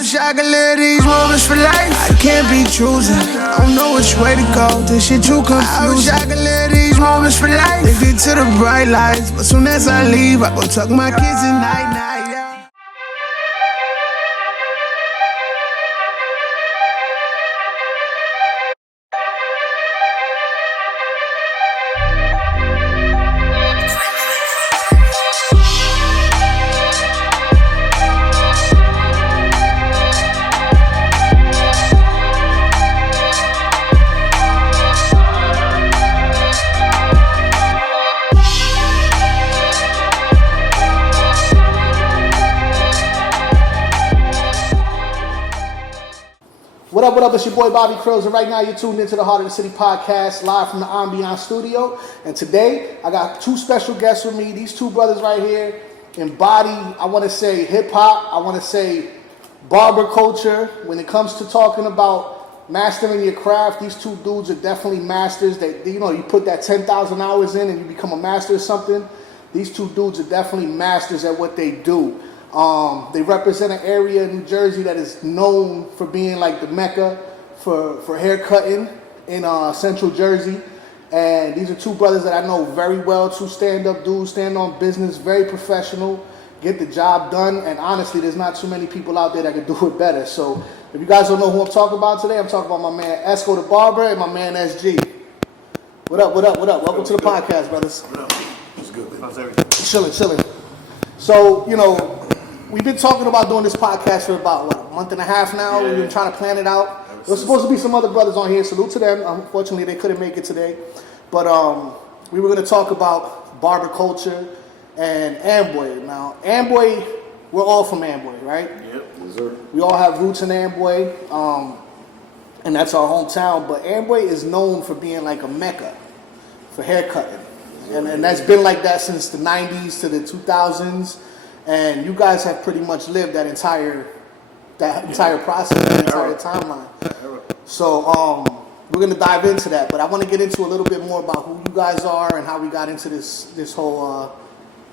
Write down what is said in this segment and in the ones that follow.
wish I could live these moments for life. I can't be choosing. I don't know which way to go. This shit too confusing. I wish I could live these moments for life. Addicted to the bright lights, but soon as I leave, I go tuck my kids in night night. Yeah. What up, it's your boy Bobby Crillz, and right now you're tuned into the Heart of the City podcast, live from the Ambiance studio. And today, I got two special guests with me. These two brothers right here embody, I want to say, hip-hop. I want to say barber culture. When it comes to talking about mastering your craft, these two dudes are definitely masters. You put that 10,000 hours in and you become a master of something. These two dudes are definitely masters at what they do. They represent an area in New Jersey that is known for being like the mecca for hair cutting in Central Jersey. And these are two brothers that I know very well, two stand-up dudes, stand on business, very professional, get the job done. And honestly, there's not too many people out there that can do it better. So if you guys don't know who I'm talking about today, I'm talking about my man Esco the Barber and my man SG. What up? Welcome to the podcast, brothers. What up? What's good, man? How's everything? Chilling. So, we've been talking about doing this podcast for about, a month and a half now. We've been trying to plan it out. There's supposed to be some other brothers on here. Salute to them. Unfortunately, they couldn't make it today. But we were going to talk about barber culture and Amboy. Now, Amboy, we're all from Amboy, right? Yep. Yes, sir. We all have roots in Amboy, and that's our hometown. But Amboy is known for being like a mecca for haircutting. And that's been like that since the 90s to the 2000s. And you guys have pretty much lived that entire process, that entire timeline. So we're gonna dive into that, but I want to get into a little bit more about who you guys are and how we got into this whole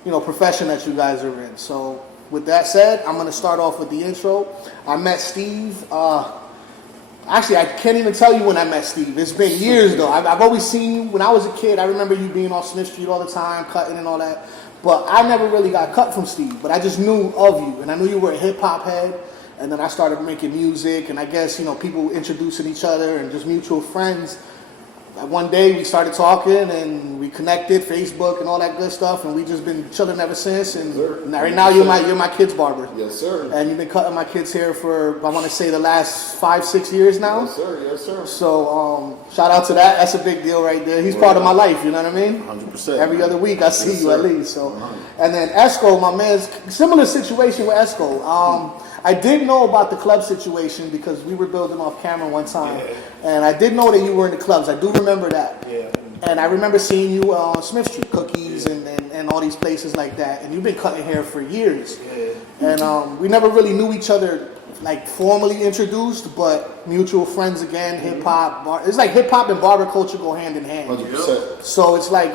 profession that you guys are in. So with that said, I'm gonna start off with the intro. I met Steve. Actually, I can't even tell you when I met Steve. It's been years though. I've always seen you when I was a kid. I remember you being on Smith Street all the time, cutting and all that. But I never really got cut from Steve, but I just knew of you, and I knew you were a hip-hop head, and then I started making music, and I guess, people introducing each other and just mutual friends. One day we started talking, and we connected, Facebook and all that good stuff, and we just been chilling ever since, and right now you're my kid's barber. Yes, sir. And you've been cutting my kids' hair for, I want to say, the last 5-6 years now. Yes, sir. So shout out to that. That's a big deal right there. He's part of my life, you know what I mean? 100%. Every other week I see you at least. So, and then Esco, my man's similar situation with Esco. I did know about the club situation because we were building off camera one time, and I did know that you were in the clubs. I do remember that. Yeah. And I remember seeing you on Smith Street, Cookies, and all these places like that. And you've been cutting hair for years. Yeah. And we never really knew each other, like formally introduced, but mutual friends again. Hip hop, it's like hip hop and barber culture go hand in hand. 100%. So it's like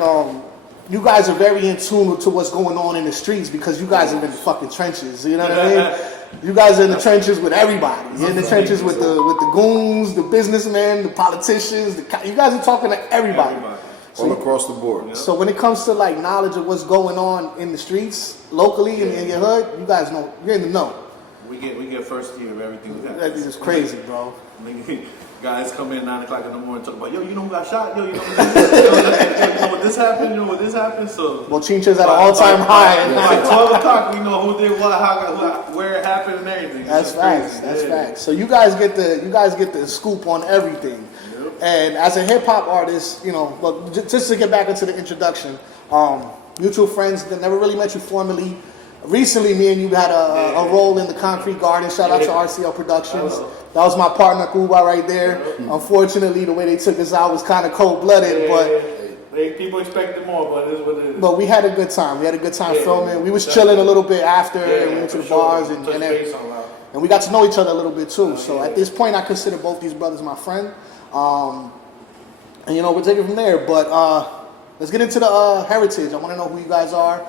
you guys are very in tune to what's going on in the streets because you guys are in the fucking trenches. You know what I mean? You guys are in the trenches with everybody. You're in the trenches with the goons, the businessmen, the politicians. You guys are talking to everybody. All across the board. So when it comes to like knowledge of what's going on in the streets, locally in your hood, you guys know. You're in the know. We get first year of everything. That is crazy, bro. Guys come in 9 o'clock in the morning and talk about, you know who got shot? You know what this happened? You know what this happened? So well, Chincha's at an all-time high. By 12 o'clock, we know who did what, how, where it happened, and everything. That's facts. That's facts. So you guys get the scoop on everything. Yep. And as a hip hop artist, well, just to get back into the introduction, mutual friends that never really met you formally. Recently, me and you had a role in the Concrete Garden. Shout out to RCL Productions. That was my partner, Kuba, right there. Unfortunately, the way they took us out was kind of cold-blooded, but people expected more, but it is what it is. But we had a good time. We had a good time filming. We was chilling a little bit after, and we went to the bars, and we got to know each other a little bit too. So at this point, I consider both these brothers my friend. And we'll take it from there. But let's get into the heritage. I want to know who you guys are.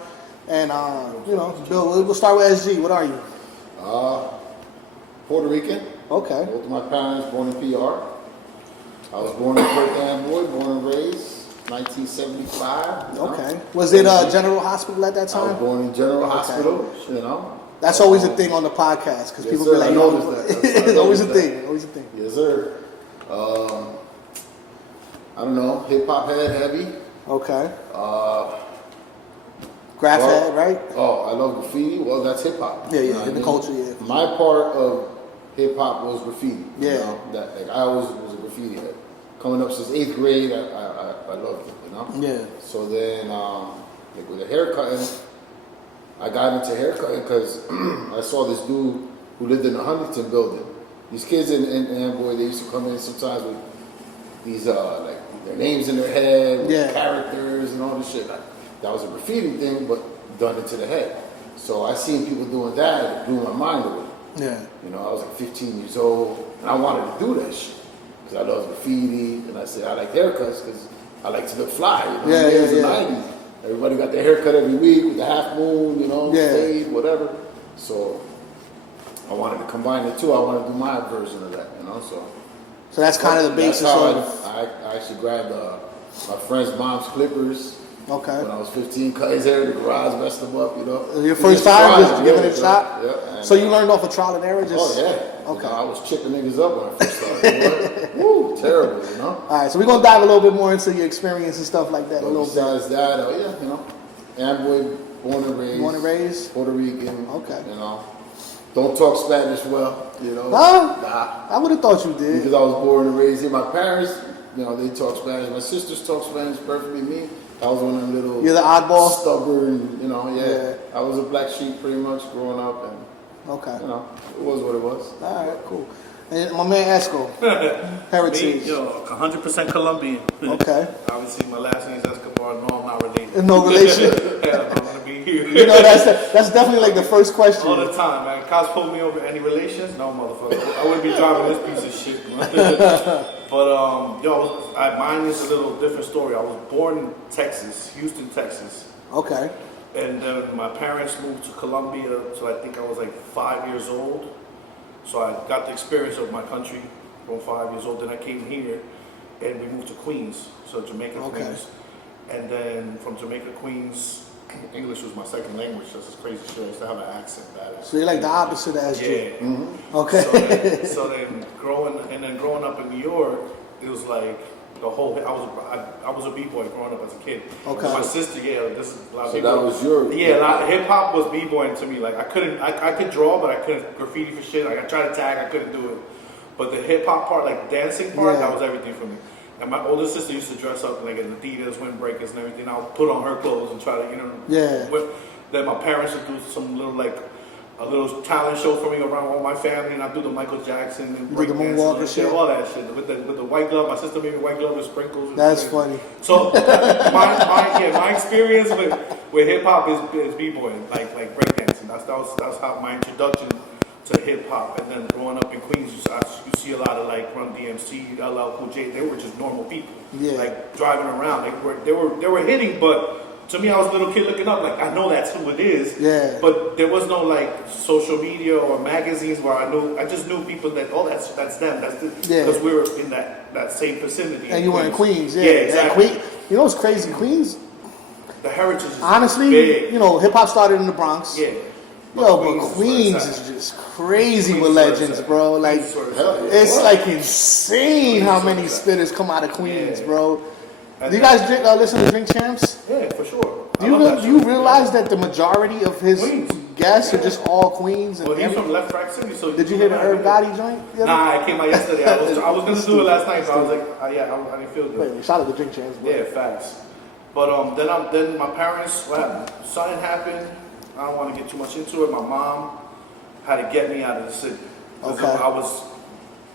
And, Bill, we'll start with SG. What are you? Puerto Rican. Okay. Both of my parents born in PR. I was born in Perth Amboy, born and raised, 1975. Okay. Was it General Hospital at that I was time? born in General Hospital, you know. That's always a thing on the podcast because Yes, people sir. be like, I "Yo, noticed that. it's always a thing. Always a thing." Yes, sir. I don't know, hip hop head heavy. Okay. Graph head, right? Oh, I love graffiti. Well, that's hip hop. Yeah, You yeah, know what in the I mean? culture, yeah. My part of hip hop was graffiti. Yeah. You know, that like I always was a graffiti head. Coming up since 8th grade, I loved it. You know. Yeah. So then, like with the haircutting, I got into haircutting because I saw this dude who lived in the Huntington building. These kids in Amboy, they used to come in sometimes with these like their names in their head, with characters and all this shit. That was a graffiti thing, but done into the head. So I seen people doing that, and it blew my mind away. Yeah. You know, I was like 15 years old, and I wanted to do that shit because I love graffiti, and I said I like haircuts because I like to look fly. You know, Yeah, it was the yeah. 90s. Everybody got their haircut every week with the half moon, you know, fade, whatever. So I wanted to combine the two. I wanted to do my version of that, you know. So that's kind of the basis that's how of. I actually grabbed my friend's mom's clippers. Okay. When I was 15, cut his hair in the garage, messed him up, you know. Your first time just giving it a shot? Yeah. So you learned off of trial and error? Just, Oh, yeah. Okay. I was chipping niggas up when I first started. Woo, terrible, you know. All right, so we're going to dive a little bit more into your experience and stuff like that a little bit. Besides that, yeah, you know, Amboy, born and raised. Born and raised? Puerto Rican. Okay. You know, don't talk Spanish well, you know. Nah. I would have thought you did. Because I was born and raised here. My parents, you know, they talk Spanish. My sisters talk Spanish perfectly. Me, I was one of them little. You're the oddball? Stubborn, you know, yeah. I was a black sheep pretty much growing up, and Okay. you know, it was what it was. All right, cool. And my man Esco, heritage. Me, 100% Colombian. Okay. Obviously, my last name is Escobar. No, I'm not related. No relation. Yeah, I want to be here. You know, that's definitely like the first question. All the time, man. Cops pull me over. Any relations? No, motherfucker. I wouldn't be driving this piece of shit, man. But mine is a little different story. I was born in Texas, Houston, Texas. Okay. And then my parents moved to Colombia, so I think I was like 5 years old. So I got the experience of my country from 5 years old. Then I came here, and we moved to Queens, so Jamaica, Queens. And then from Jamaica, Queens, English was my second language. That's this crazy shit. I used to have an accent. So you're like the opposite as Yeah. Mm-hmm. Okay. So then growing up in New York, it was like the whole. I was a b-boy growing up as a kid. Okay. My sister, this is a lot of So people. that was your hip hop was b-boying to me. Like I could draw, but I couldn't graffiti for shit. Like I tried to tag, I couldn't do it. But the hip hop part, like dancing part, that was everything for me. And my older sister used to dress up like in Adidas, windbreakers, and everything. I would put on her clothes and try to, Then my parents would do some a little talent show for me around all my family, and I do the Michael Jackson and break the dancing moonwalk and shit? all that shit with the white glove. My sister made me white glove with sprinkles. That's funny. So my experience with hip hop is b-boying, like breakdancing. That's how my introduction to hip hop. And then growing up in Queens, you see a lot of like Run DMC, LL Cool J. They were just normal people, like driving around. They were hitting, but to me, I was a little kid looking up, like I know that's who it is. Yeah. But there was no like social media or magazines where I just knew people that that's them. Because we were in that same vicinity. And you were in Queens, Yeah, exactly. You know what's crazy? Queens, The heritage is honestly, big. you know, hip hop started in the Bronx. Yeah. But Queens is just crazy with legends, bro. Like, it's like insane how many spitters come out of Queens, bro. Do you guys listen to Drink Champs? Yeah, for sure. Do you realize that the majority of his guests are just all Queens? Well, he's from Left Track City, so... Did you hear the Herb Gotti joint? Nah, I came out yesterday. I was going to do it last night, but I was like, I didn't feel good. Wait, shout out to Drink Champs, bro. Yeah, facts. But then my parents, what happened? Something happened. I don't want to get too much into it. My mom had to get me out of the city. Okay. I was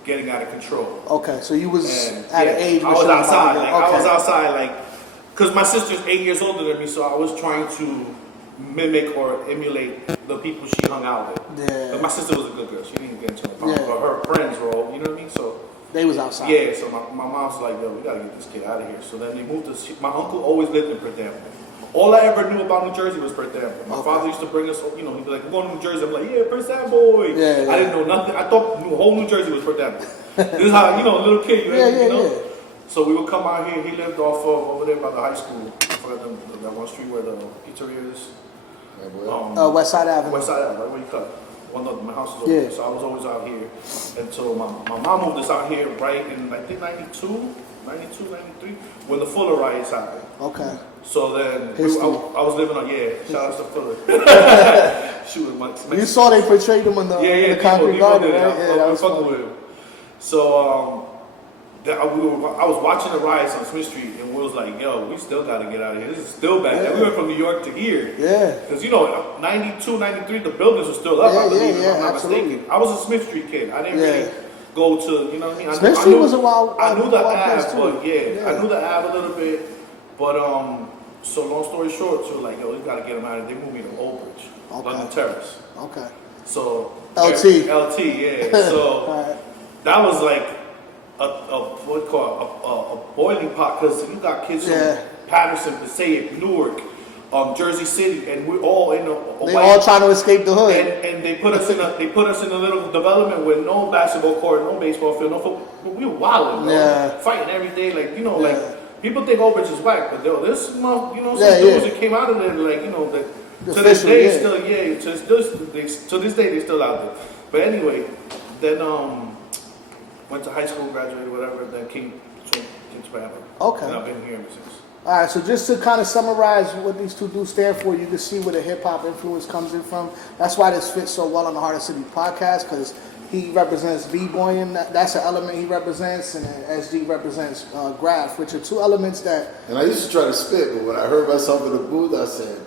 getting out of control. Okay, so you was at an age I where was outside. I was okay. outside, because my sister's 8 years older than me, so I was trying to mimic or emulate the people she hung out with. Yeah. But my sister was a good girl. She didn't get into no problem. Yeah. But her friends were all, you know what I mean? So they was outside. yeah, so my mom's like, yo, we gotta get this kid out of here. So then they moved to, my uncle always lived in Perth Amboy. All I ever knew about New Jersey was Perth Amboy. My father used to bring us, you know, he'd be like, we're going to New Jersey. I'm like, yeah, Perth Amboy. Yeah, yeah. I didn't know nothing. I thought whole New Jersey was Perth Amboy. This is how, you know, a little kid, you know? Yeah. So we would come out here. He lived off of over there by the high school, for that one street where the pizzeria is. West Side Avenue. West Side Avenue, right where you cut. Well, no, my house is over there, so I was always out here. And so my mom moved us out here right in, I think, 92, 93, when the Fuller riots happened. Okay. So then I was living on, shout out to Fuller. Shoot, You saw they portrayed him in the concrete garden, right? Yeah, that was fucking with him. So I was watching the riots on Smith Street, and we was like, yo, we still got to get out of here. This is still bad. And we went from New York to here. Yeah. Because, you know, 92, 93, the buildings were still up, I believe, if I'm not mistaken. I was a Smith Street kid. I didn't really go to, you know what I mean? Smith Street was a wild I knew the place Ave, too. but I knew the Ave a little bit. But, so long story short, so like, yo, we got to get them out of here. They moved me to Old Bridge, London Terrace. Okay. So. LT, yeah. So that was like, a boiling pot, because you got kids from Patterson, Passaic, Newark, Jersey City, and we're all in they all trying to escape the hood. And they put us in a little development with no basketball court, no baseball field, no football. We were wilding, fighting every day, like, you know, like people think Old Bridge is whack, but yo, this month, you know, some dudes that came out of there, like, you know, that to this day still, to this day they still out there. But anyway, then went to high school, graduated, whatever, then came to Barber. Okay. And I've been here ever since. All right, so just to kind of summarize what these two dudes stand for, you can see where the hip-hop influence comes in from. That's why this fits so well on the Heart of City podcast, because he represents b-boying, that's an element he represents, and then SG represents graph, which are two elements that... And I used to try to spit, but when I heard myself in the booth, I said,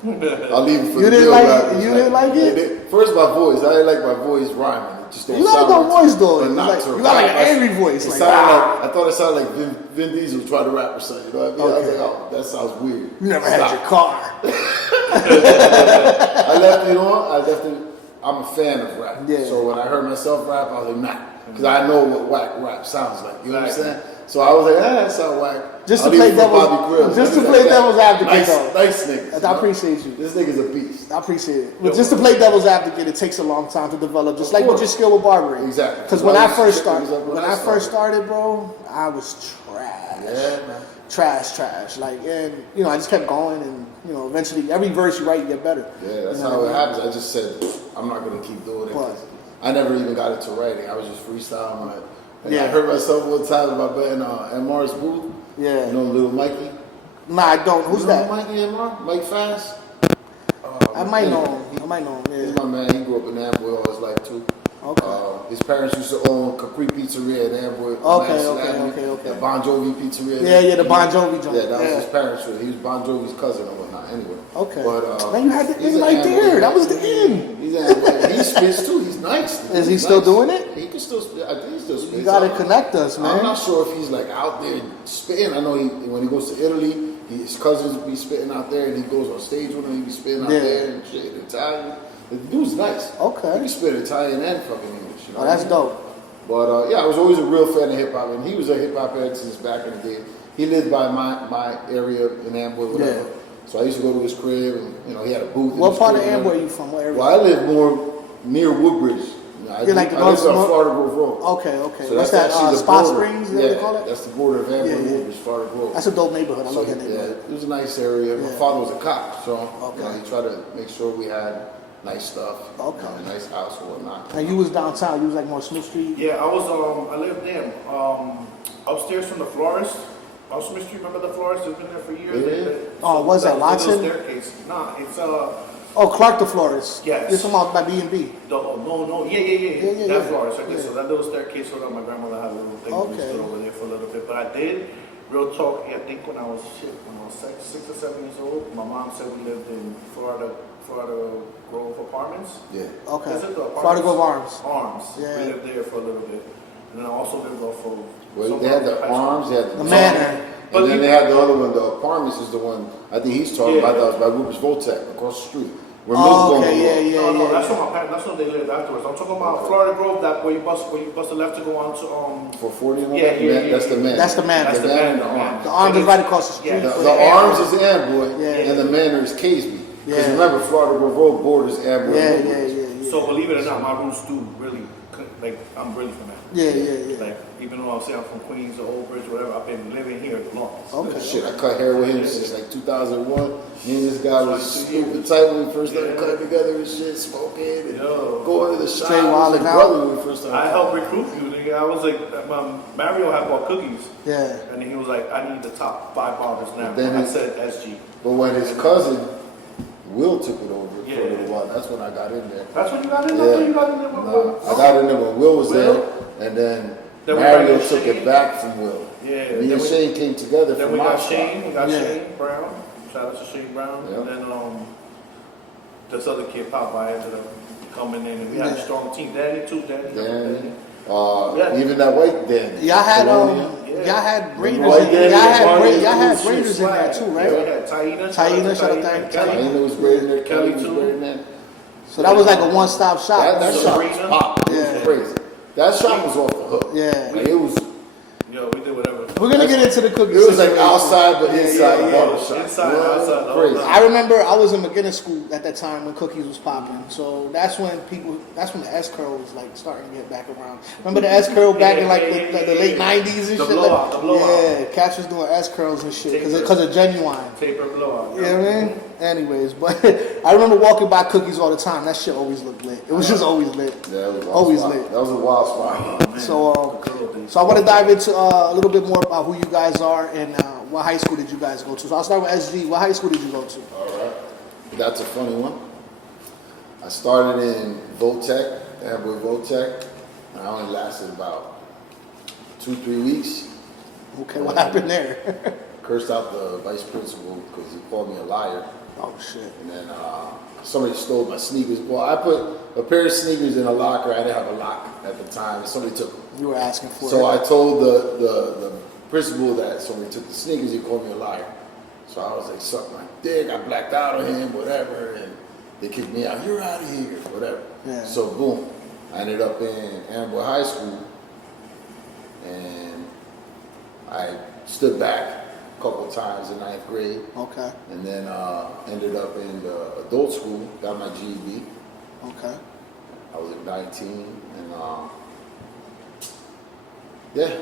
I'll leave it for you the didn't real like rappers. it? You didn't like it? First, my voice. I didn't like my voice rhyming. It just don't You got a good voice, though. You got like an angry voice. It sounded I thought it sounded like Vin Diesel trying to rap or something. You know what I mean? I was like, oh, that sounds weird. You never had your car. I left it on. I'm a fan of rap. Yeah. So when I heard myself rap, I was like, nah. Because I know what whack rap sounds like. You know what I'm saying? So I was like, that sounds whack. Just to play devil's advocate, though. Nice niggas. I appreciate you. This nigga's a beast. I appreciate it. But just to play devil's advocate, it takes a long time to develop. Just like with your skill with barbering. Exactly. Because when I first started, bro, I was trash. Yeah, man. Trash. Like, and you know, I just kept going, and you know, eventually every verse you write, you get better. Yeah, that's how it happens. I just said, I'm not gonna keep doing it. I never even got into writing. I was just freestyling. I heard myself one time about being MR's booth. Yeah. You know Little Mikey? Nah, I don't. Who's that? Mikey MR? Mike Fast? I might know him. Yeah. He's my man. He grew up in Amboy all his life too. Okay. His parents used to own Capri Pizzeria in Amboy. Okay. The Bon Jovi Pizzeria. Yeah, the Bon Jovi joint. Yeah, that was his parents. He was Bon Jovi's cousin or whatnot. Anyway. Okay. But man, you had the end right there. That was the end. He spits too. He's nice. Is he still doing it? He can still spit. I think he still spits. You gotta connect us, man. I'm not sure if he's like out there spitting. I know when he goes to Italy, his cousins be spitting out there, and he goes on stage with him. He be spitting out there and shit in Italian. The dude's nice. Okay. He can spit Italian and fucking English. You know that's dope. But I was always a real fan of hip hop, and he was a hip hop head since back in the day. He lived by my area in Amboy, whatever. Yeah. So I used to go to his crib, and he had a booth. What part of Amboy are you from? What area? Well, I live more near Woodbridge. I live on Florida Grove Road. Okay. So what's that? Spot Springs? Is that what they call it? That's the border of Amboy, Woodbridge, Florida Grove. That's a dope neighborhood. I like that neighborhood. Yeah, it was a nice area. My father was a cop, so he tried to make sure we had nice stuff. Okay. A nice house or whatnot. And you was downtown. You was like more Smith Street. Yeah, I lived there. Upstairs from the florist. On Smith Street, remember the florist? It's been there for years. Yeah. Was that Watson? Staircase. Nah, it's Clark the florist. Yes. You're talking about by B&B. No. Yeah. That florist right there. So that little staircase, so that my grandmother had a little thing. We stood over there for a little bit. But I did, real talk, I think when I was 6 or 7 years old, my mom said we lived in Florida Grove Apartments. Yeah. Okay. Is it the apartments? Florida Grove Arms. Arms. Yeah. We lived there for a little bit. And then I also lived off of... Well, they had the Arms, they had the Manor. And then they had the other one, the Apartments is the one, I think he's talking about, that was by Rupert Voltaire, across the street. Where Mills okay, going. No, that's what my parents. That's what they lived afterwards. I'm talking about Florida Grove. That where you bust the left to go on to For 40 and all Yeah, that? yeah, That's the man. That's the man. That's the man and the man. arms. The arms is right across the street. Yeah, The arms is Amboy, Yeah. and the manor is Caseby. Because Yeah. remember, Florida Grove Road borders Amboy. Yeah. So believe it or not, my roots do really like I'm really from that. Yeah. Like even though I'm saying I'm from Queens or Old Bridge, whatever, I've been living here the longest. Okay. Shit, I cut hair with him since like 2001. Me and this guy was stupid tight when we first started cutting together and shit, smoking and going to the shop. Straight I was wilding like out. brother when we first started. I helped recruit you, nigga. I was like, Mario had bought cookies, Yeah. and he was like, I need the top 5 barbers now. Then I he- said SG. But when his cousin Will took it over Yeah. for a little while, that's when I got in there. That's when you got in there. Yeah. You got in there. No, I got in there when Will was there, and then Then we Mario got took Shane. it back from Will. Yeah. Me Then and we- Shane came together Then for we my got spot. Shane. We got Yeah. Shane Brown. Shout out to Shane Brown. Yeah. And then this other kid, Popeye, ended up coming in, and we had a Yeah. strong team. Danny too. Danny. Yeah. Even that white Danny. Y'all had Colonial. y'all had Raiders. White Danny, Y'all had Barber, Raiders in there too, right? Yeah, we had Taina. Taina, shout out to Kelly. Taina was great in there. Kelly Kelly was too. great in there. So that was like a one-stop shop. That shop was Sabrina. popping. It Yeah. was crazy. That shop was off the hook. Yeah. Like, it was. Yo, we did whatever. We're gonna get into the cookie. It was like situation. outside, but inside the barber shop. Inside, Yeah, outside, the crazy. whole I remember I was in McGinnis school at that time when cookies was popping. So that's when the S curl was like starting to get back around. Remember the S curl back in like the late '90s and The shit. blowout, the blowout. Yeah, cats was doing S curls and shit because of Genuine. Taper blowout. You know what I mean? Anyways, but I remember walking by cookies all the time. That shit always looked lit. It was just always lit. Yeah, it was a wild Always spot. lit. That was a wild spot. So I want to dive into a little bit more about who you guys are and what high school did you guys go to. So I'll start with SG. What high school did you go to? All right. That's a funny one. I started in Votech, Amboy Votech, and I only lasted about 2-3 weeks. Okay, what happened there? Cursed out the vice principal because he called me a liar. Oh shit. And then somebody stole my sneakers. Well, I put a pair of sneakers in a locker. I didn't have a lock at the time, and somebody took them. You were asking for So it. I told the principal that somebody took the sneakers. He called me a liar. So I was like, suck my dick. I blacked out on him, whatever, and they kicked me out. You're out of here, whatever. Yeah. So boom, I ended up in Amboy High School, and I stood back a couple of times in 9th grade. Okay. And then ended up in the adult school, got my GED. Okay. I was at 19, and yeah,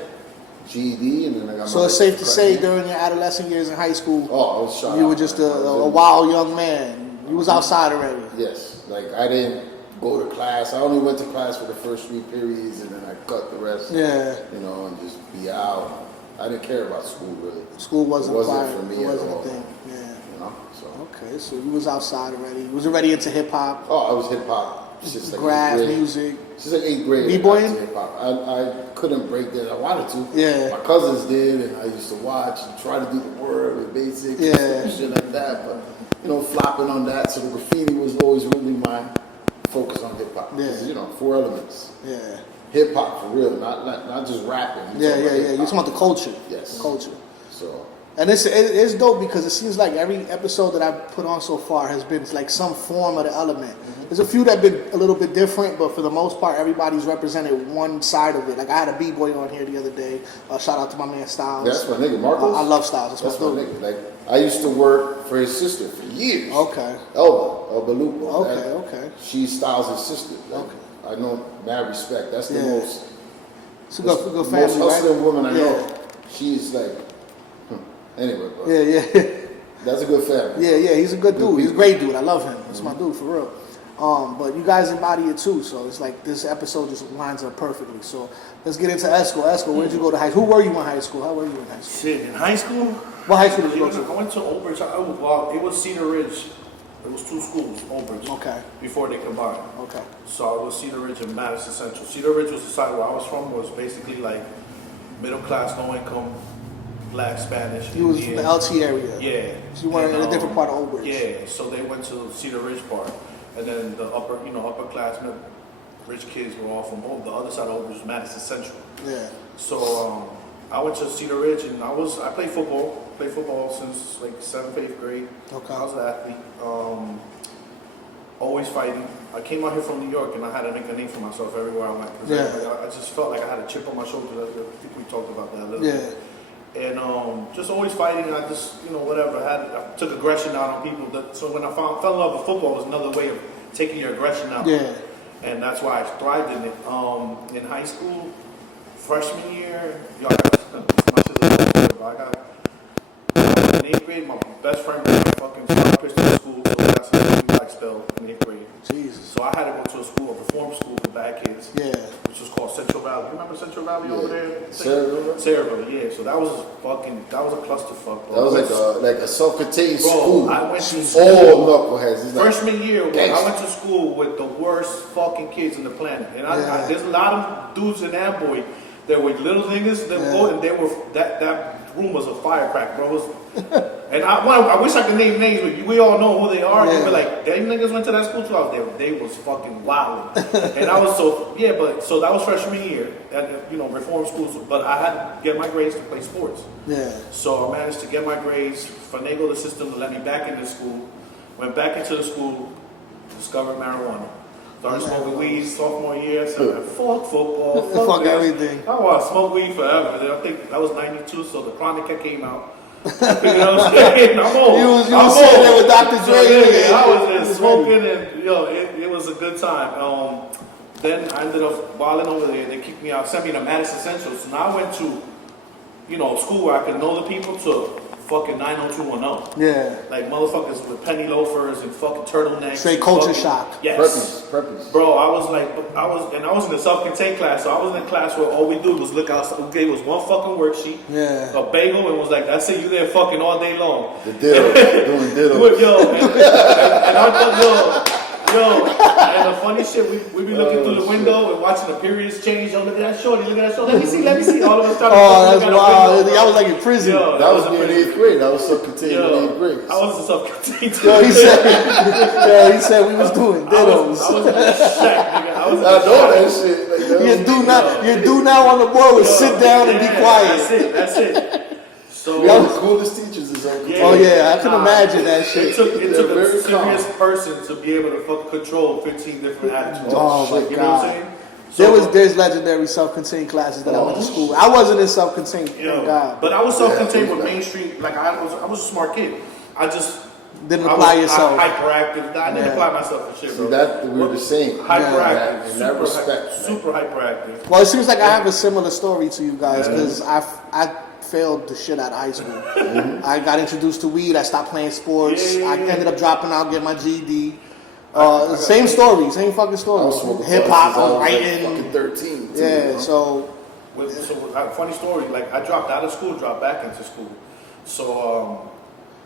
GED, and then I got So my it's safe to say credit. during your adolescent years in high school, Oh, I was shot you out, were just man. a I was in- wild young man. You was outside already. Yes, like I didn't go to class. I only went to class for the first 3 periods, and then I cut the rest. Yeah. You know, and just be out. I didn't care about school really. School wasn't It wasn't fire. for me It at wasn't all. a thing. Yeah. You know, so. Okay, so you was outside already. You was already into hip hop, Oh, I was hip hop. Just like graph, 8th grade. music. Since like 8th grade, B-boying? I got into hip hop. I couldn't break that. I wanted to. Yeah. My cousins did, and I used to watch and try to do the word with basic Yeah. and shit like that. But you know, flopping on that. So the graffiti was always really my focus on hip hop. Yeah. You know, 4 elements. Yeah. Hip hop for real, not just rapping. Yeah, talking about yeah. hip-hop. You're talking about the culture. Yes. The culture. So And it's dope because it seems like every episode that I've put on so far has been like some form of the element. There's a few that have been a little bit different, but for the most part, everybody's represented one side of it. Like I had a B-boy on here the other day. Shout out to my man Styles. that's my nigga, Marcos. I love Styles. That's my my dude. nigga. Like I used to work for his sister for years. Okay. Elba Lupo. Okay, okay. She's Styles' sister. Like, Okay. I know mad respect. That's the Yeah. most It's a good most family, hustling right? woman I Yeah. know. She's like anyway, but Yeah. that's a good family. Yeah, he's a good dude. He's a people. great dude. I love him. He's my dude for real. But you guys embody it too, so it's like this episode just lines up perfectly. So let's get into Esco. Esco, where did you go to high school? Who were you in high school? How were you in high school? Shit, in high school? What high school did you go I to? went to Old Bridge. Well, it was Cedar Ridge. It was 2 schools, Old Bridge. Okay. Before they combined. Okay. So it was Cedar Ridge and Madison Central. Cedar Ridge was the side where I was from, was basically like middle class, no income, black, Spanish. You was from the Indian. LT area. Yeah. So you were in a different part of Old Bridge. Yeah, so they went to Cedar Ridge part. And then the upper class, rich kids were all from the other side of Old Bridge, was Madison Central. Yeah. So I went to Cedar Ridge and I played football. Played football since like 7th, 8th grade. Okay. I was an athlete. always fighting. I came out here from New York and I had to make a name for myself everywhere I went. 'Cause I just felt like I had a chip on my shoulder. I think we talked about that a little bit. And just always fighting. I just, whatever. I took aggression out on people. So when I fell in love with football, it was another way of taking your aggression out. Yeah. And that's why I thrived in it. In high school, freshman year, my shit was I got in 8th grade, my best friend was fucking started pitching in school, so we got some black spell in 8th grade. Jesus. So I had to go to a reform school for bad kids. Yeah. Which was called Central Valley. You remember Central Valley over there? Sayreville? Sayreville, yeah. So that was a clusterfuck, bro. That was like a self-contained school. I went to all knuckleheads. Freshman year, I went to school with the worst fucking kids on the planet. And there's a lot of dudes in Amboy that were little niggas that would go, and they were that room was a firecracker, bro. And I wish I could name names, but we all know who they are. Yeah. But like, them niggas went to that school too. I was there. They was fucking wild. And I was so that was freshman year at reform schools. But I had to get my grades to play sports. Yeah. So I managed to get my grades, finagle the system to let me back into school. Went back into the school, discovered marijuana. Started smoking weed sophomore year. So fuck football, fuck everything. I want to smoke weed forever. I think that was '92, so the Chronic came out. You know what I'm saying? I'm old. You was sitting there with Dr. Dre. I was there smoking, and it was a good time. Then I ended up balling over there. They kicked me out, sent me to Madison Central. So now I went to, school where I could know the people to fucking 90210. Yeah. Like motherfuckers with penny loafers and fucking turtlenecks. Straight culture shock. Yes. Preppies. Bro, I was in the self-contained class, so I was in a class where all we do was look out. Who gave us one fucking worksheet, a bagel, and was like, "That's it. You there fucking all day long." The ditto, doing ditto. And I thought, and the funny shit, we be looking through the window and watching the periods change. Look at that shorty, look at that shorty. Let me see. All of us trying to that's wild. I was like in prison. Yo, that was me in 8th grade. I was self-contained in 8th grade. I was self-contained. He said we was doing dittos. I was in the shack, nigga. I know that shit. Like, you do now on the board with sit down and be quiet. That's it. So we are the coolest teachers in Zone. I can imagine that shit. It took a serious person to be able to fucking control 15 different attitudes. Oh my God. You know what I'm saying? So, there's legendary self-contained classes that I went to school. I wasn't in self-contained, thank God. But I was self-contained with Main Street. Like I was a smart kid. I just didn't apply yourself. Hyperactive. I didn't apply myself for shit, bro. See, that we were the same. Hyperactive. In that respect. Super hyperactive. Well, it seems like I have a similar story to you guys because I failed the shit out of high school. I got introduced to weed. I stopped playing sports. I ended up dropping out, getting my GED. Same story, same fucking story. Hip hop, writing. Fucking 13. Yeah, so funny story. Like I dropped out of school, dropped back into school. So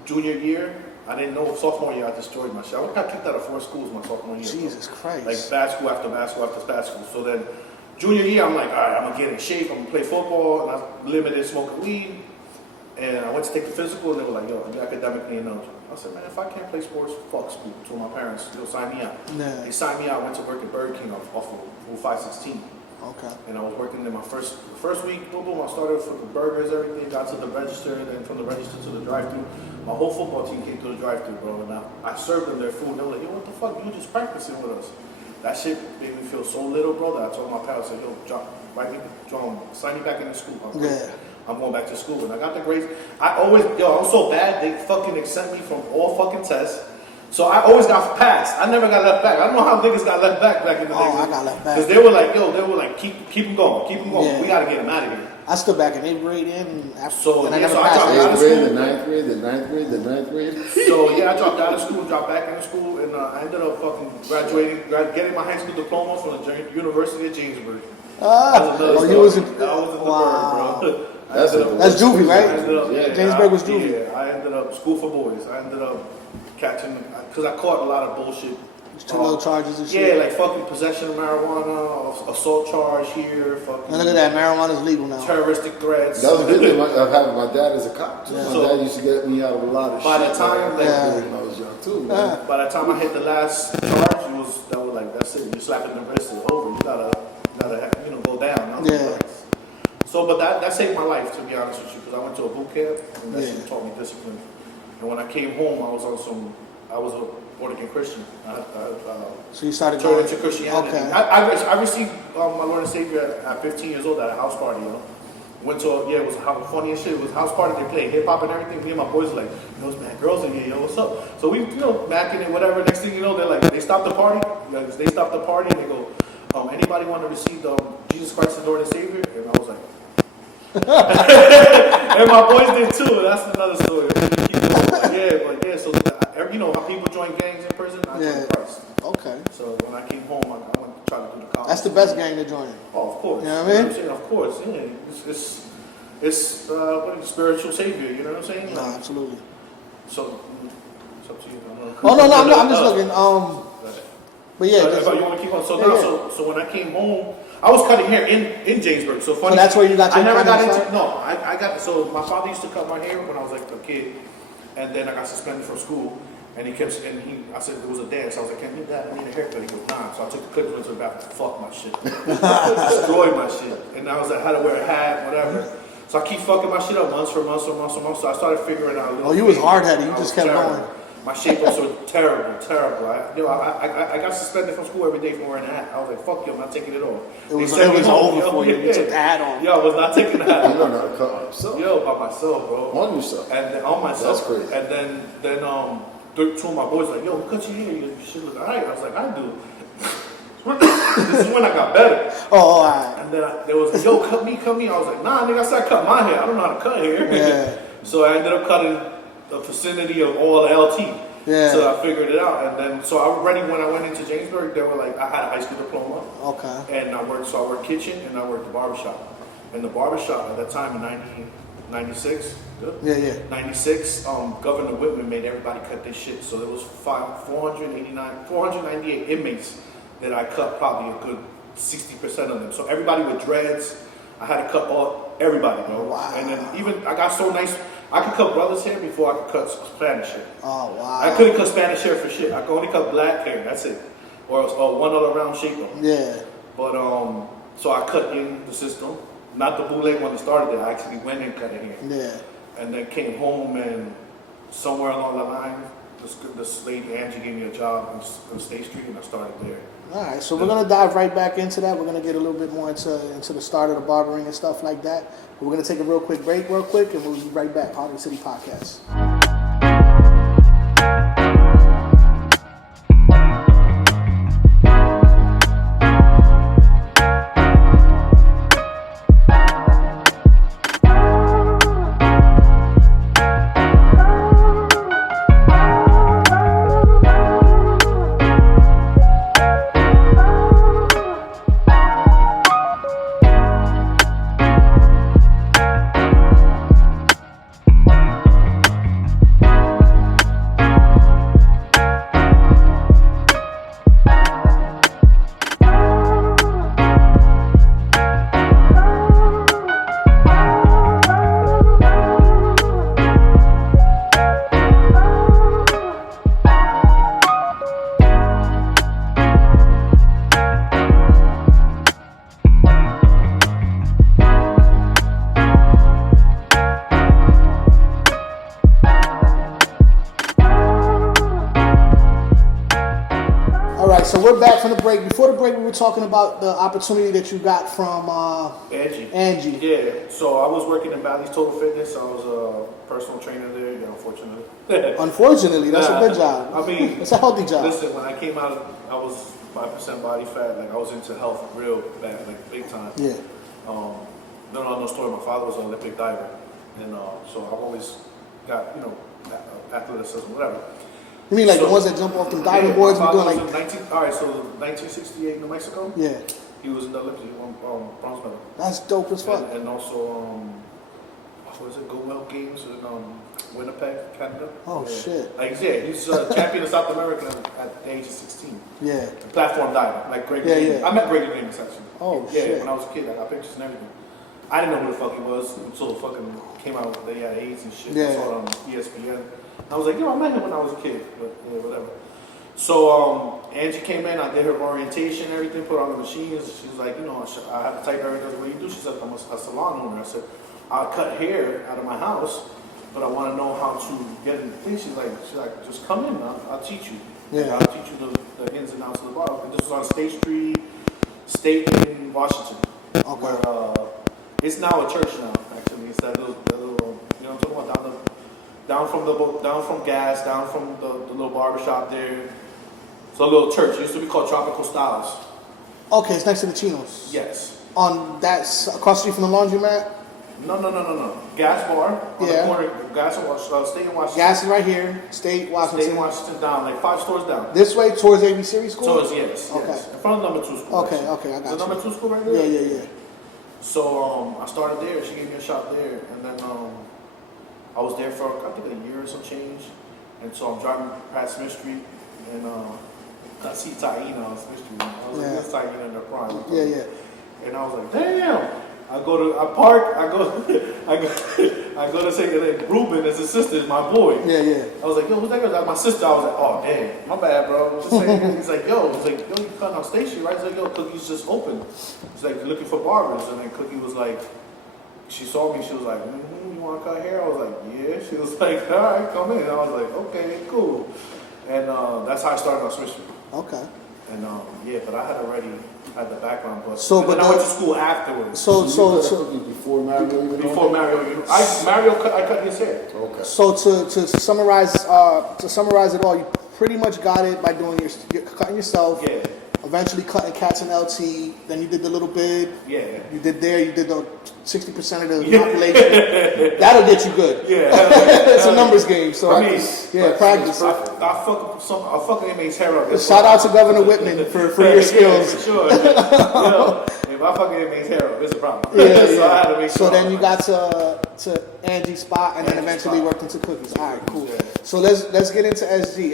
junior year, I didn't know. Sophomore year, I destroyed my shit. I got kicked out of 4 schools my sophomore year. Jesus Christ. Like bad school after bad school after bad school. So then junior year, I'm like, all right, I'm gonna get in shape. I'm gonna play football, and I limited smoking weed. And I went to take the physical, and they were like, yo, you're academically ineligible. I said, man, if I can't play sports, fuck school. So my parents, they'll sign me out. Yeah. They signed me out. I went to work at Burger King off of 516. Okay. And I was working there my first week, boom, I started for the burgers, everything, got to the register, and then from the register to the drive-thru. My whole football team came to the drive-thru, bro, and I served them their food. They were like, yo, what the fuck, you were just practicing with us. That shit made me feel so little, bro, that I told my pal, I said, yo, John, sign me back into school. I'm going back to school. And I got the grades. I was so bad, they fucking exempt me from all fucking tests. So I always got passed. I never got left back. I don't know how niggas got left back in the day. I got left back. Because they were like, keep him going. Yeah. We got to get him out of here. I stood back in 8th grade and after. So I dropped out of school. The ninth grade. So I dropped out of school, dropped back into school, and I ended up fucking getting my high school diploma from the University of Jamesburg. You was in the Burg, bro. That's juvie, right? Jamesburg was juvie. Yeah, I ended up school for boys. I ended up catching, because I caught a lot of bullshit. 2 little charges and shit. Yeah, like fucking possession of marijuana, assault charge here, fucking. And look at that, marijuana's legal now. Terroristic threats. That was a good thing of having my dad as a cop too. My dad used to get me out of a lot of by shit. The time, when I was young too, man. By the time I hit the last charge, that's it. You're slapping the wrist, it's over. You gotta go down. Yeah. So, but that saved my life, to be honest with you, because I went to a boot camp and that shit taught me discipline. And when I came home, I was born again Christian. So you started turned going into Christianity. Okay. I received my Lord and Savior at 15 years old at a house party, you know. Went to it was funny as shit. It was a house party. They played hip hop and everything. Me and my boys were like, yo, it's mad girls in here, yo, what's up? So we, macking it, whatever. Next thing you know, they're like, they stopped the party. They stopped the party and they go, anybody want to receive Jesus Christ as Lord and Savior? And I was like, and my boys did too. That's another story. So how people join gangs in prison. I joined Christ. Okay. So when I came home, I went to try to do the college. That's the best gang to join. Oh, of course. You know what I mean? I'm saying? Of course. Yeah. It's spiritual savior. You know what I'm saying? No, absolutely. So it's up to you. Oh no, I'm just looking. But yeah, you want to keep on. So so when I came home, I was cutting hair in Jamesburg. So funny. So that's where you got your I never got into. start? No, I got. So my father used to cut my hair when I was like a kid, and then I got suspended from school. And I said there was a dance. I was like, can you do that? I need a haircut. He goes, nah. So I took the clippers, went to the bathroom, fuck my shit, destroyed my shit. And I was like, how to wear a hat, whatever. So I keep fucking my shit up months for months. So I started figuring out. You was hard headed. You just kept going. My shape-ups were terrible. I got suspended from school every day for wearing a hat. I was like, fuck you, I'm not taking it off. It was over for you. You took the hat on. Yo, I was not taking the hat You off. learned how to cut on yourself. Yo, by myself, bro. On yourself. And then on myself. That's crazy. And then two of my boys like, yo, who cut your hair? You should look alright. I was like, I do. This is when I got better. Oh, all right. And then there was, yo, cut me. I was like, nah, nigga, I said cut my hair. I don't know how to cut hair. Yeah. So I ended up cutting the vicinity of all the LT. Yeah. So I figured it out. And then, so I already, when I went into Jamesburg, they were like, I had a high school diploma. Okay. And I worked kitchen and I worked the barbershop. And the barbershop at that time in 1996, good? Yeah. 96, Governor Whitman made everybody cut their shit. So there was 498 inmates that I cut probably a good 60% of them. So everybody with dreads, I had to cut everybody, bro. Wow. And then even, I got so nice, I could cut brothers hair before I could cut Spanish hair. Oh, wow. I couldn't cut Spanish hair for shit. I could only cut black hair, that's it. Or one other round shape of them. Yeah. But, so I cut in the system. Not the bootleg when it started there. I actually went and cut it here. Yeah. And then came home and somewhere along the line, this lady Angie gave me a job on State Street and I started there. All right, so we're gonna dive right back into that. We're gonna get a little bit more into the start of the barbering and stuff like that. But we're gonna take a real quick break, and we'll be right back. Poverty City Podcast. So we're back from the break. Before the break, we were talking about the opportunity that you got from Angie. Yeah. So I was working in Bally's Total Fitness. I was a personal trainer there. Unfortunately. Unfortunately, that's a good job. I mean, it's a healthy job. Listen, when I came out, I was 5% body fat. Like I was into health real bad, like big time. Yeah. No story. My father was an Olympic diver, and so I've always got athleticism, whatever. You mean like the ones that jump off the diving boards? My Doing father like was all right. So 1968 New Mexico. Yeah. He was in the Olympics. He won bronze medal. That's dope as fuck. And also, what was it? Goldwell Games in Winnipeg, Canada. Oh shit. Like he's champion of South America at the age of 16. Yeah. Platform diving, like Greg. Yeah. I met Greg Davis actually. Oh yeah, shit. when I was a kid, I got pictures and everything. I didn't know who the fuck he was until the fucking came out they had AIDS and shit. Yeah. I saw it on ESPN. I was like, I met him when I was a kid, but yeah, whatever. So Angie came in, I did her orientation, everything, put on the machines. She was like, I have to type everything. What do you do? She said, I'm a salon owner. I said, I cut hair out of my house, but I want to know how to get in the thing. She's like, just come in, I'll teach you. Yeah. I'll teach you the ins and outs of the barber. And this was on State in Washington. Okay. Where, it's now a church now. Actually, it's that little you know what I'm talking about, down from gas, down from the little barber shop there. It's a little church. It used to be called Tropical Styles. Okay, it's next to the Chinos. Yes. On that across the street from the laundromat. No. Gas bar on Yeah. the corner. State in Washington. Gas is right here. State Washington. State in Washington, down like 5 stores down. This way towards AB Series School. So it's yes. Okay. In front of number 2 school. Okay, actually. okay, I got The you. number 2 school right there. Yeah. So I started there. She gave me a shot there, and then I was there for I think a year or some change. And so I'm driving past Smith Street, and I see Taina on Smith Street. I was like, "This Taina in the prime." Yeah. And I was like, "Damn!" I park. I go to say that Ruben, his assistant, my boy. Yeah. I was like, "Yo, who's that girl?" That's my sister. I was like, "Oh, damn, my bad, bro." Just saying. He's like, "Yo, you cutting on State Street, right?" He's like, "Yo, Cookie's just open." He's like, looking for barbers, and then Cookie was like, she saw me. She was like, "You want to cut hair?" I was like, "Yeah." She was like, "All right, come in." And I was like, "Okay, cool." And that's how I started on Smith Street. Okay. And yeah, but I had already had the background. But So, and but then I went to school afterwards. So before Mario even Before Mario, I cut his hair. Okay. So to summarize it all, you pretty much got it by doing your cutting yourself. Yeah. Eventually cutting cats in LT. Then you did the little bid. Yeah. You did the 60% of the population. That'll get you good. Yeah. It's a numbers game. So Practice. practice. I fuck an inmate's hair up. Shout out to Governor Whitman for your skills. For sure. If I fuck an inmate's hair up, it's a problem. Yeah. So I had to make So sure. then you got to Angie's spot, and then Angie's eventually spot. worked into Cookies. All right, cool. Yeah. So let's get into SG.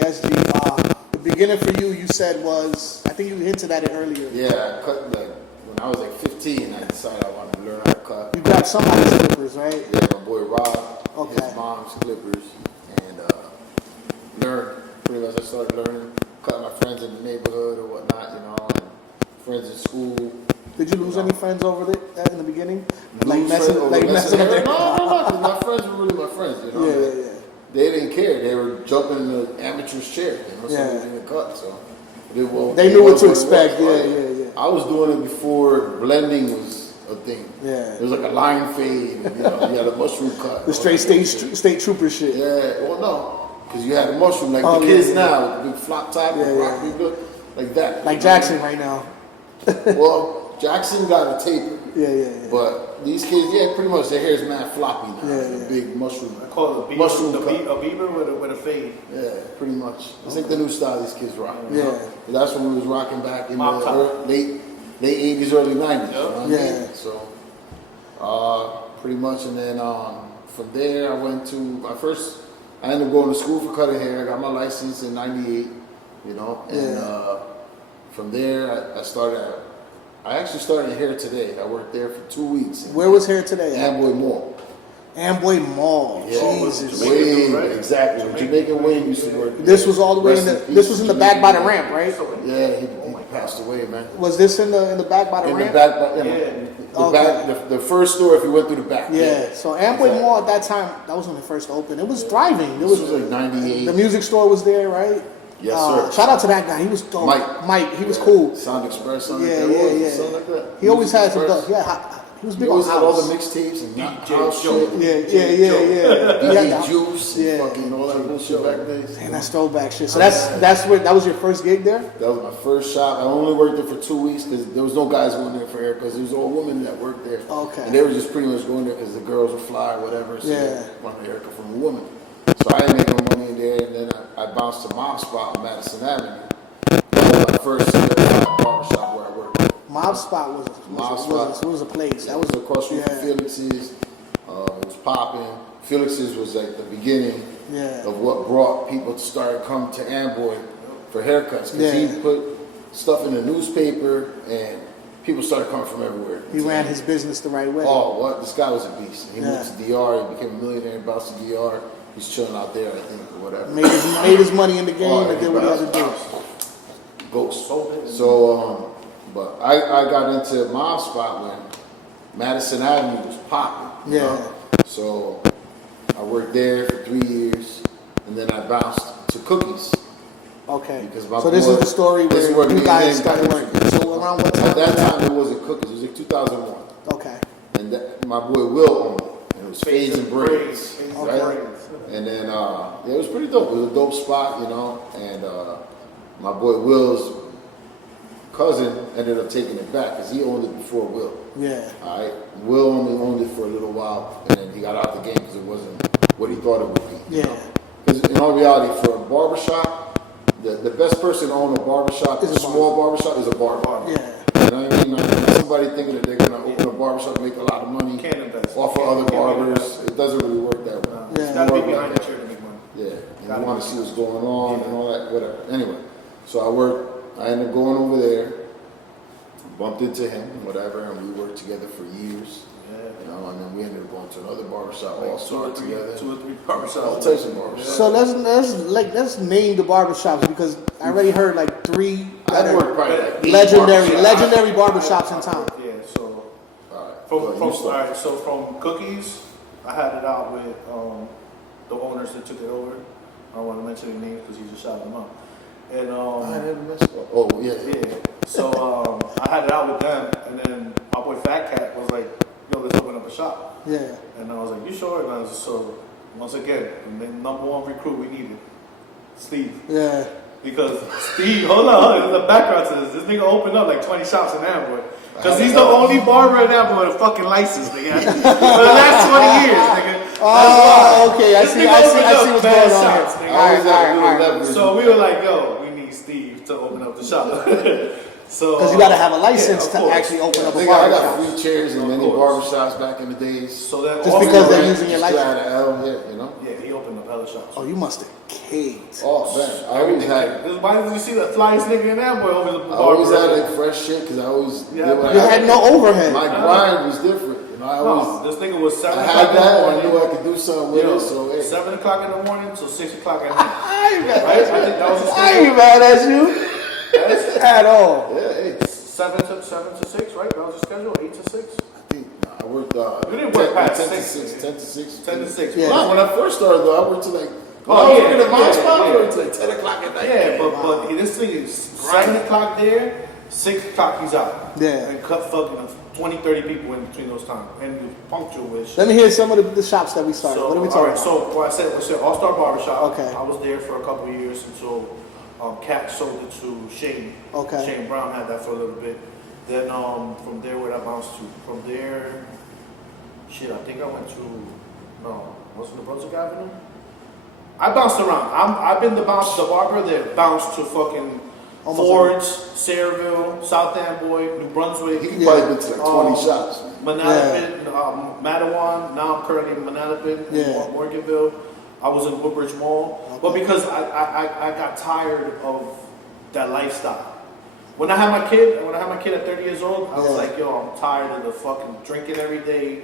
The beginning for you said was, I think you hinted at it earlier. Yeah, I cut like when I was like 15. I decided I wanted to learn how to cut. You got somebody's clippers, right? Yeah, my boy Rob, Okay. his mom's clippers, and learned. Pretty much, I started learning, cutting my friends in the neighborhood or whatnot, and friends in school. Did you lose any friends over that in the beginning? Lose messing friends up over their... No, 'cause my friends were really my friends, Yeah. They didn't care. They were jumping in the amateur's chair, so Yeah. they didn't cut, so. They knew what to expect, yeah. I was doing it before blending was a thing. Yeah. It was like a line fade, you had a mushroom cut. The straight state trooper shit. Yeah, well, no, because you had a mushroom like Oh, the yeah, kids yeah. now, with the big flop top, Yeah, the yeah. rock, big like that. Like Jackson right now. Well, Jackson got a taper, Yeah. but these kids, pretty much their hair's mad floppy now. Yeah, The yeah. big mushroom. I call it a Mushroom cut. beaver with a fade. Yeah, pretty much. It's like the new style these kids rock. Yeah. But that's when we was rocking back in Mop the top. late 80s, early 90s. Yep. You know what I mean? Yeah. So, pretty much, and then from there I went to I ended up going to school for cutting hair. I got my license in '98, and from there I actually started in Hair Today. I worked there for 2 weeks. Where was Hair Today? Amboy Mall. Amboy Mall. Jesus. Jamaican, right? Exactly. Jamaican Wayne used to work there. This was all the way Rest in in the. peace, This was in the back by the Jamaican ramp, right? Yeah, he passed away, man. Was this in the back by the In ramp? the back, the Okay. back, the first store if you went through the back. Yeah. So Amboy Exactly. Mall at that time, that was when it first opened. It was thriving. It This was was like '98. the music store was there, right? Yes, sir. Shout out to that guy. He was dope. Mike. He was cool. Sound Express, something Yeah, like that. yeah. Something like that. He always had some. Express. He was He big on always had all house. the mixtapes and DJ house Joe. shit. Yeah. DJ Juice, Yeah. and fucking all that bullshit back then. Man, that's throwback shit. So that was your first gig there? That was my first shop. I only worked there for 2 weeks because there was no guys going there for hair because there was all women that worked there. Okay. And they were just pretty much going there because the girls were fly or whatever. So Yeah. they wanted a haircut from a woman. So I didn't make no money in there, and then I bounced to Mob Spot on Madison Avenue. That was my first barbershop where I worked. Mob Spot was a place. That was across from Felix's. It was popping. Felix's was like the beginning of what brought people to start coming to Amboy for haircuts. Because he put stuff in the newspaper and people started coming from everywhere. He ran his business the right way. Oh, what? This guy was a beast. He moved to DR. He became a millionaire, bounced to DR. He's chilling out there, I think, or whatever. Made his money in the game and did what he had to do. Ghost. So, but I got into Mob Spot when Madison Avenue was popping. Yeah. So, I worked there for 3 years, and then I bounced to Cookies. Okay. Because my so this boy- is the story this is where me you and guys him started got working. introduced. So around what time? At that time, it wasn't Cookies. It was like 2001. Okay. And my boy Will owned it. And it was Fades and Braids. Right? Okay. And then, it was pretty dope. It was a dope spot, you know. And my boy Will's cousin ended up taking it back because he owned it before Will. Yeah. All right. Will only owned it for a little while, and then he got out the game because it wasn't what he thought it would be. Yeah. Because in all reality, for a barbershop, the best person to own a barbershop, Is a a small barbershop, is a barber. Yeah. You know what I mean? Like, somebody thinking that they're going to open a barbershop and make a lot of money Can't invest. off of other Can't barbers, it doesn't really work that way. Yeah. You gotta be behind the chair to make money. Yeah, and you want to see what's going on and all that, whatever. Anyway, so I ended up going over there, bumped into him, whatever, and we worked together for years. You know, and then we ended up going to another barbershop, all started together. 2 or 3 barbershops. All types of barbershops. So let's name the barbershops because I already heard like 3 that I are worked probably like 8 legendary barbershops. barbershops in town. Yeah, so All right, so from Cookies, I had it out with the owners that took it over. I don't want to mention their names because he just shouted them out. And I never messed up. Oh, yeah. yeah, so I had it out with them, and then my boy Fat Cat was like, "Yo, let's open up a shop." Yeah. And I was like, "You sure?" And I was just, so once again, the number 1 recruit we needed, Steve. Yeah. Because Steve, hold on, there's a background to this. This nigga opened up like 20 shops in Amboy. Because he's the only barber in Amboy with a fucking license, nigga. For the last 20 years, nigga. Oh, okay. I This see nigga opened up what's bad going on shops, here. nigga. All right. Leverage. So we were like, yo, we need Steve to open up the shop. So Because you got to have a license yeah, to of course. actually open up a I got a barbershop. few chairs in many course. barbershops back in the days. So then Just also- because they're using your Straight license. out of L, yeah, you know. Yeah, he opened up hella shops. Oh, you must have caved. Oh, man. I always had Why did you see the flyest nigga in Amboy over the barber? I always had like fresh shit because I always Yeah. did what You I had no overhead. My grind was different. You know, I always No, this nigga was 7 I o'clock had in the that and I morning. knew I could do something with Yo, it. So hey, 7 o'clock in the morning till 6 o'clock at night. I ain't mad Right? at I think that was his you. I ain't mad at you at all. yeah, hey, 7 to 6, right? That was the schedule, 8 to 6. I think I worked You didn't work past 10 to 6. 6, 10 to 6. 10 to 6. Yeah. No, when I first started though, I worked till like Oh, I yeah, worked at my yeah, spot, I yeah. worked till like 10 o'clock at night. Yeah, but this thing is 7 o'clock there, 6 o'clock he's out. Yeah. And cut fucking 20, 30 people in between those times. And you punctual with shit. Let me hear some of the shops that we started. What are we talking alright, about? So, well, I said All Star Barbershop. Okay. I was there for a couple of years until Cat sold it to Shane. Okay. Shane Brown had that for a little bit. Then from there, where I bounced to? From there, shit, I think I went to, no, wasn't it Brunswick Avenue? I bounced around. I've been the barber that bounced to fucking Almost Fords, Sayreville, South Amboy, New Brunswick. He could probably been to like 20 shops. Manalapan, Matawan. Now I'm currently in Manalapan, Yeah. in Morganville. I was in Woodbridge Mall, but because I got tired of that lifestyle. When I had my kid at 30 years old, I was Yeah. like, yo, I'm tired of the fucking drinking every day.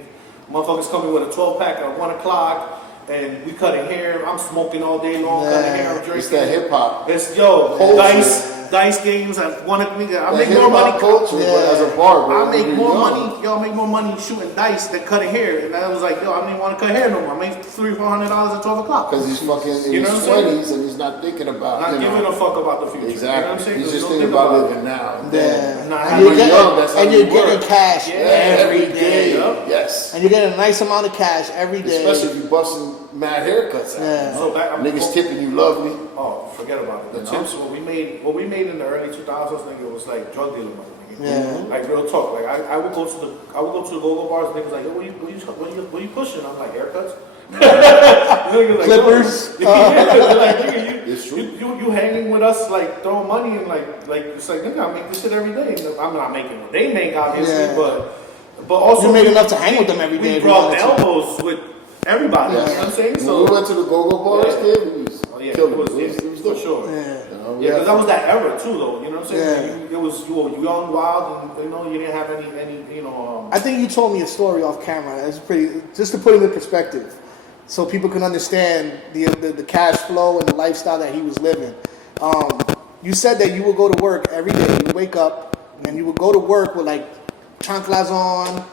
Motherfuckers coming with a 12-pack at 1 o'clock, and we cutting hair. I'm smoking all day long, cutting hair, I'm drinking. It's that hip hop. It's Culture. dice games. I make That more hip-hop money. culture, but as a barber, I make when more you're young, money. Y'all make more money shooting dice than cutting hair. And I was like, yo, I don't even want to cut hair no more. I make $300-400 at 12 o'clock. because he's fucking in You know his what I'm saying? 20s and he's not thinking about Not you giving know, a fuck about the future. exactly. You know what I'm saying? He's 'Cause just you don't thinking think about it. living now. Yeah. Nah, And you're when you're young, that's how and you you're getting work. cash every day. Yup. Yes. And you're getting a nice amount of cash every day. Especially if you busting mad haircuts out. Yeah. So back, Niggas tipping you lovely. Oh, forget about it. The You know? tips, what we made in the early 2000s, nigga, was like drug dealer money. Nigga. Yeah. Like real talk. Like I would go to the go-go bars. And niggas like, yo, what you pushing? I'm like, haircuts. Niggas like, Clippers. yo. Yeah, like, nigga, It's true. you hanging with us, like throwing money and like it's like, nigga, I make this shit every day. I'm not making what they make, obviously, Yeah. but also You made enough to hang with them every day. we if you brought wanted to. elbows with everybody. You know what I'm saying? When we went to the go-go bars, Yeah. kid, we was Oh, yeah, killing it was, it was for dope. sure. Yeah. You know, we Yeah, had because that was that era too, though. You know what I'm saying? Yeah. Like, you were young, wild, and you know you didn't have any you know. I think you told me a story off camera. It's pretty, just to put it in perspective, so people can understand the cash flow and the lifestyle that he was living. You said that you would go to work every day. You would wake up and you would go to work with like chanclas on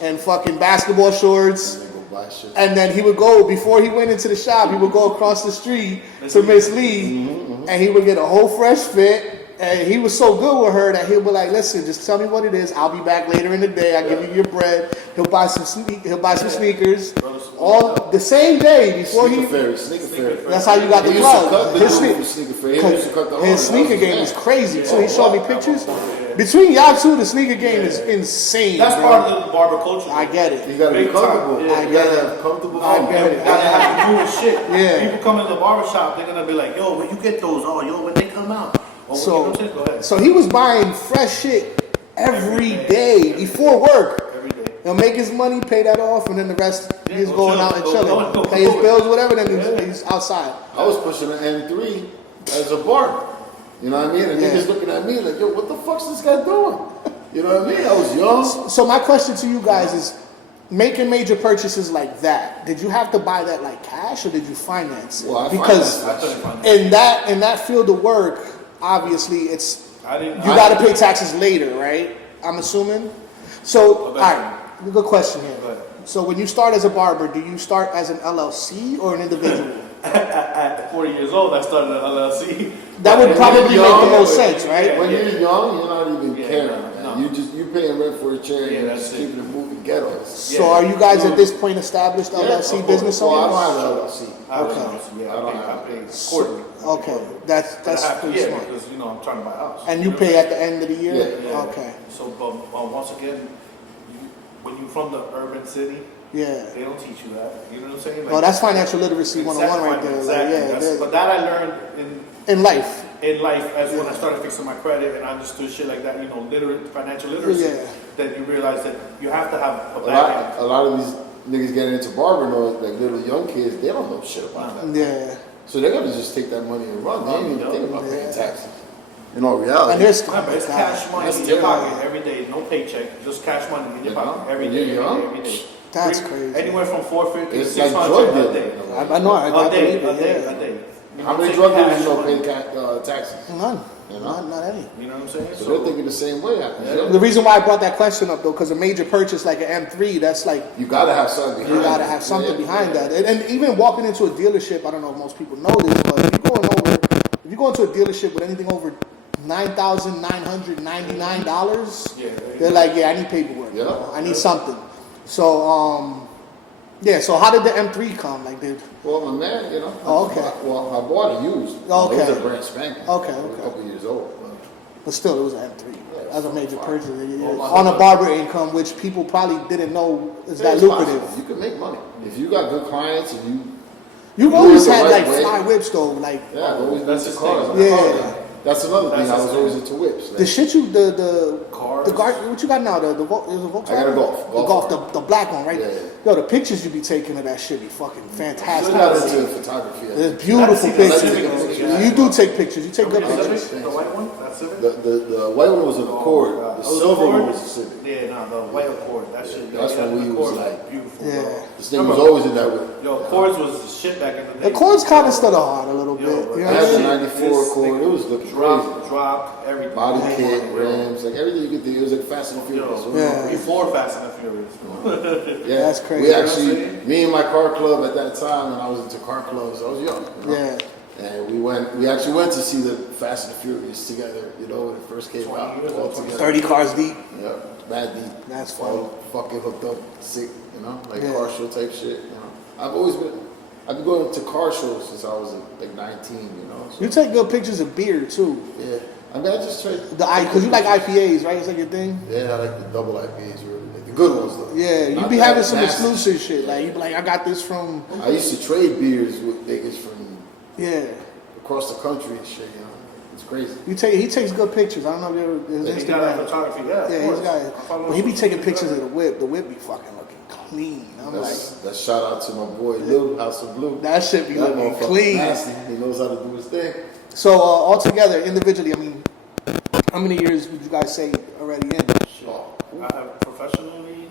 and fucking basketball shorts. And they go buy shit. And then he would go, before he went into the shop, he would go across the street to Miss Lee and he would get a whole fresh fit. And he was so good with her that he'll be like, "Listen, just tell me what it is. I'll be back later in the day. I'll give you your bread." He'll buy some sneakers. All the same day before Sneaker fairy. That's how you got the He used to cut glove. the dude from Sneaker Fairy. He used to cut the His sneaker game is crazy too. He showed me pictures. Between y'all two, the sneaker game is insane. That's bro. part of the barber culture. I get it. You gotta be Big time. comfortable. Yeah. You gotta have comfortable. I get it. You gotta have to do with shit. Yeah. People come in the barbershop, they're gonna be like, "Yo, where you get those? Oh, yo, when they come out." Oh, you know what I'm saying? Go ahead. So he was buying fresh shit every day before work. Every day. He'll make his money, pay that off, and then the rest he's go going chill. out and Go chilling. Pay his chill. bills, whatever, then he's outside. I was pushing an M3 as a barber. You know what I mean? And Yeah. niggas looking at me like, yo, what the fuck's this guy doing? You know what I mean? I was young. So my question to you guys is, making major purchases like that, did you have to buy that like cash or did you finance it? Well, I Because financed in that field of work, obviously you I got to pay taxes later, right? I'm assuming. So, all right, good question here. Go ahead. So when you start as a barber, do you start as an LLC or an individual? At 40 years old, I started an LLC. That would probably make the young, most sense, right? When you're young, you're not even Yeah, caring. no. Man. You paying rent for a chair. Yeah, and that's just it. keeping it moving ghettos. So are you guys at this point established LLC business Well, I owners? don't have an LLC. I don't Okay. know. Yeah, I don't I have pay it. quarterly. Okay, that's pretty yeah, smart. because I'm trying to buy a house. And you pay at the end of the year? Yeah. Okay, So, but once again, when you're from the urban city, yeah. they don't teach you that. You know what I'm saying? Oh, that's financial literacy 101 right there. Like, Exactly. yeah, That's- but that I learned in life. in life as when I started fixing my credit and I understood shit like that. Financial literacy. Yeah. Then you realize that you have to have a back A lot of these niggas getting into barber know, like little young kids, they don't know shit about that. Yeah. So they're gonna just take that money and run. They ain't even think about paying Yeah. taxes. In all reality. And there's Remember, it's cash money That's in your different. pocket every day, no paycheck, just cash money in your You pocket know, every when day, you're young, every day. That's crazy. Anywhere from 450 to It's like 600 drug a day. dealing. I know. I A day, believe a it, day, yeah. a day. You How know, many take drug cash dealers don't money. pay taxes? None. You know? Not any. You know what I'm saying? So they're thinking the same way after Yeah. The reason why I brought that question up though, because a major purchase like an M3, that's like you gotta have something behind you gotta it. have something Yeah. behind that. And even walking into a dealership, I don't know if most people know this, but if you go into a dealership with anything over $9,999, Yeah, they're like, yeah, I need paperwork. Yeah. I need something. So yeah. So how did the M3 come? Like, did Well, my man, you know. Oh, okay. Well, I bought it used. Okay. It was a brand spanking. Okay, It was okay. a couple years old. but still it was an M3 as a major purchase Oh, on a barber income, which people probably didn't know is that It's lucrative. possible. You can make money if you got good clients and you. You've do always it the had right like way. fly whips though, like Yeah, I've always been That's to his cars. thing. Yeah. That's another thing. That's I his was thing. always into whips. the shit you the Cars. what you got now the there's a Volkswagen? I got a Golf. The Golf, the black one, right? Yeah. Yo, the pictures you be taking of that shit be fucking fantastic. Still got into photography. There's beautiful That's pictures. Civic. bro. You do take pictures. You take good The pictures. Civic, the white one, that's Civic. The white one was an Accord. God. The Oh, the silver Accord? one was a Civic. Yeah, no, the white Accord, that shit. That's yeah, when we the was Accord like- beautiful. Yeah. Bro. This thing was always in that whip. Yo, Accords was the shit back in the day. The chords kind of stood hard a little bit. Yo, You know I what had I the mean? 94 Accord. It was looking crazy. Drop, everything. Body Oh, kit, yo. rims, like everything you could think. It was like Fast and Furious. Yo, Yeah. Before Fast and the Furious. Yeah, That's crazy. We You know actually, what I'm saying? me and my car club at that time, and I was into car clubs. I was young. You know? Yeah. And we actually went to see the Fast and the Furious together. You know, when it first came 20 out. years all or 20 together. 30 cars deep. Yeah, bad deep. That's all fucking hooked up, sick. You know, like Yeah. car show type shit. You know, I've been going to car shows since I was like 19. You know, so, You take good pictures of beer too. yeah. I mean, I just tried. Because you like IPAs, right? It's like your thing. Yeah, I like the double IPAs, really. Like the good ones, though. Yeah, you Not be that having some nasty exclusive shit. Like you be like, I got this from. I used to trade beers with niggas from Yeah. across the country and shit. You know, it's crazy. He takes good pictures. I don't know if you ever his He got that Instagram. photography, yeah. Yeah, he's got it. I follow But he be him. taking pictures of the whip. The whip be fucking looking clean. I'm That's shout out to my boy Lou, House of Blue. like, that shit be That looking motherfucker clean. nasty. He knows how to do his thing. So altogether, individually, I mean, how many years would you guys say already in? Oh, I have professionally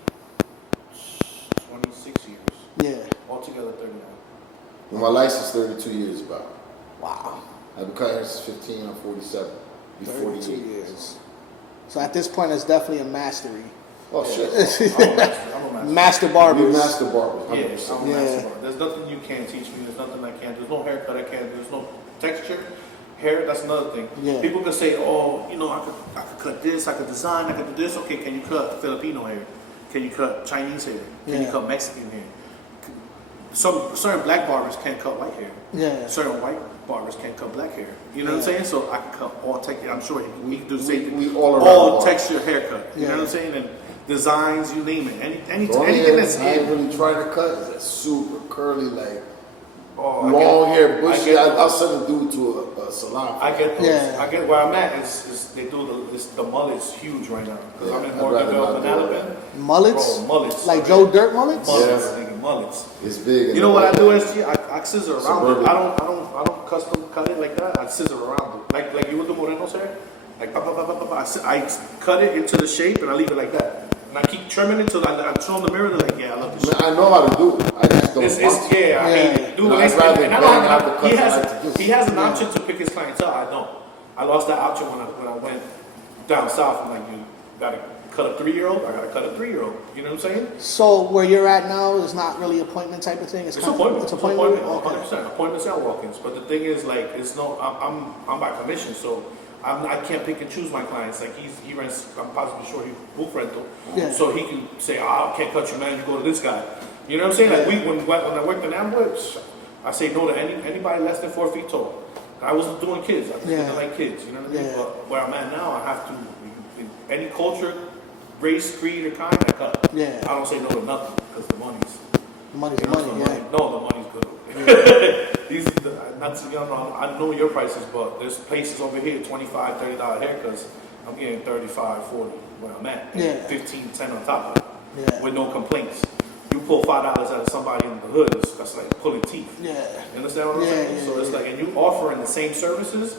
26 years. Yeah. Altogether 39. well, my license 32 years about. Wow. I've been cutting since 15. I'm 47. Be 32 48 years. So at this point, it's definitely a mastery. Oh shit. I'm a master. Master You barbers. master barber. Yeah, 100%. I'm a Yeah. master. There's nothing you can't teach me. There's nothing I can't. There's no haircut I can't. There's no texture. Hair, that's another thing. Yeah. People can say, oh, you know, I could cut this, I could design, I could do this. Okay, can you cut Filipino hair? Can you cut Chinese hair? Can you cut Mexican hair? Certain black barbers can't cut white hair. Yeah. Certain white barbers can't cut black hair. You know what I'm saying? So I can cut all texture. I'm sure we can do the same thing. We all texture haircut. You know what I'm saying? And designs, you name it. Anything that's I ain't really trying to cut is that super curly, like long hair, bushy. I'll send a dude to a salon. I get those. Yeah. I get where I'm at. Is they do the mullet's huge right now because I'm in Morganville, Banana Bend. Mullets? Bro, mullets. Like Joe Dirt mullets? Mullets, nigga, mullets. It's big. You know what I do, SG? I scissor around it. I don't custom cut it like that. I scissor around it. Like you would do Moreno's hair. Like I cut it into the shape and I leave it like that. And I keep trimming it until I show them the mirror. They're like, yeah, I love this shit. I know how to do it. I just don't I hate it. Dude, he has an option to pick his clientele. I don't. I lost that option when I went down south. I'm like, you gotta cut a 3-year-old. I gotta cut a 3-year-old. You know what I'm saying? So where you're at now is not really appointment type of thing. It's appointment. It's appointment. 100%. Appointments and walk-ins. But the thing is, like, it's no. I'm by commission, so. I can't pick and choose my clients. Like he rents, I'm possibly sure he booth rental, so he can say, I can't cut you, man. You go to this guy. You know what I'm saying? Like when I worked in Amboy, I say no to anybody less than 4 feet tall. I wasn't doing kids. I didn't like kids. You know what I mean? But where I'm at now, I have to. Any culture, race, creed, or kind, I cut. Yeah. I don't say no to nothing because the money's. Money. No, the money's good. I know your prices, but there's places over here, $25, $30 haircuts. I'm getting 35, 40 where I'm at. Yeah. 15, 10 on top of it. With no complaints. You pull $5 out of somebody in the hood, that's like pulling teeth. Yeah. You understand what I'm saying? So it's like, and you offering the same services,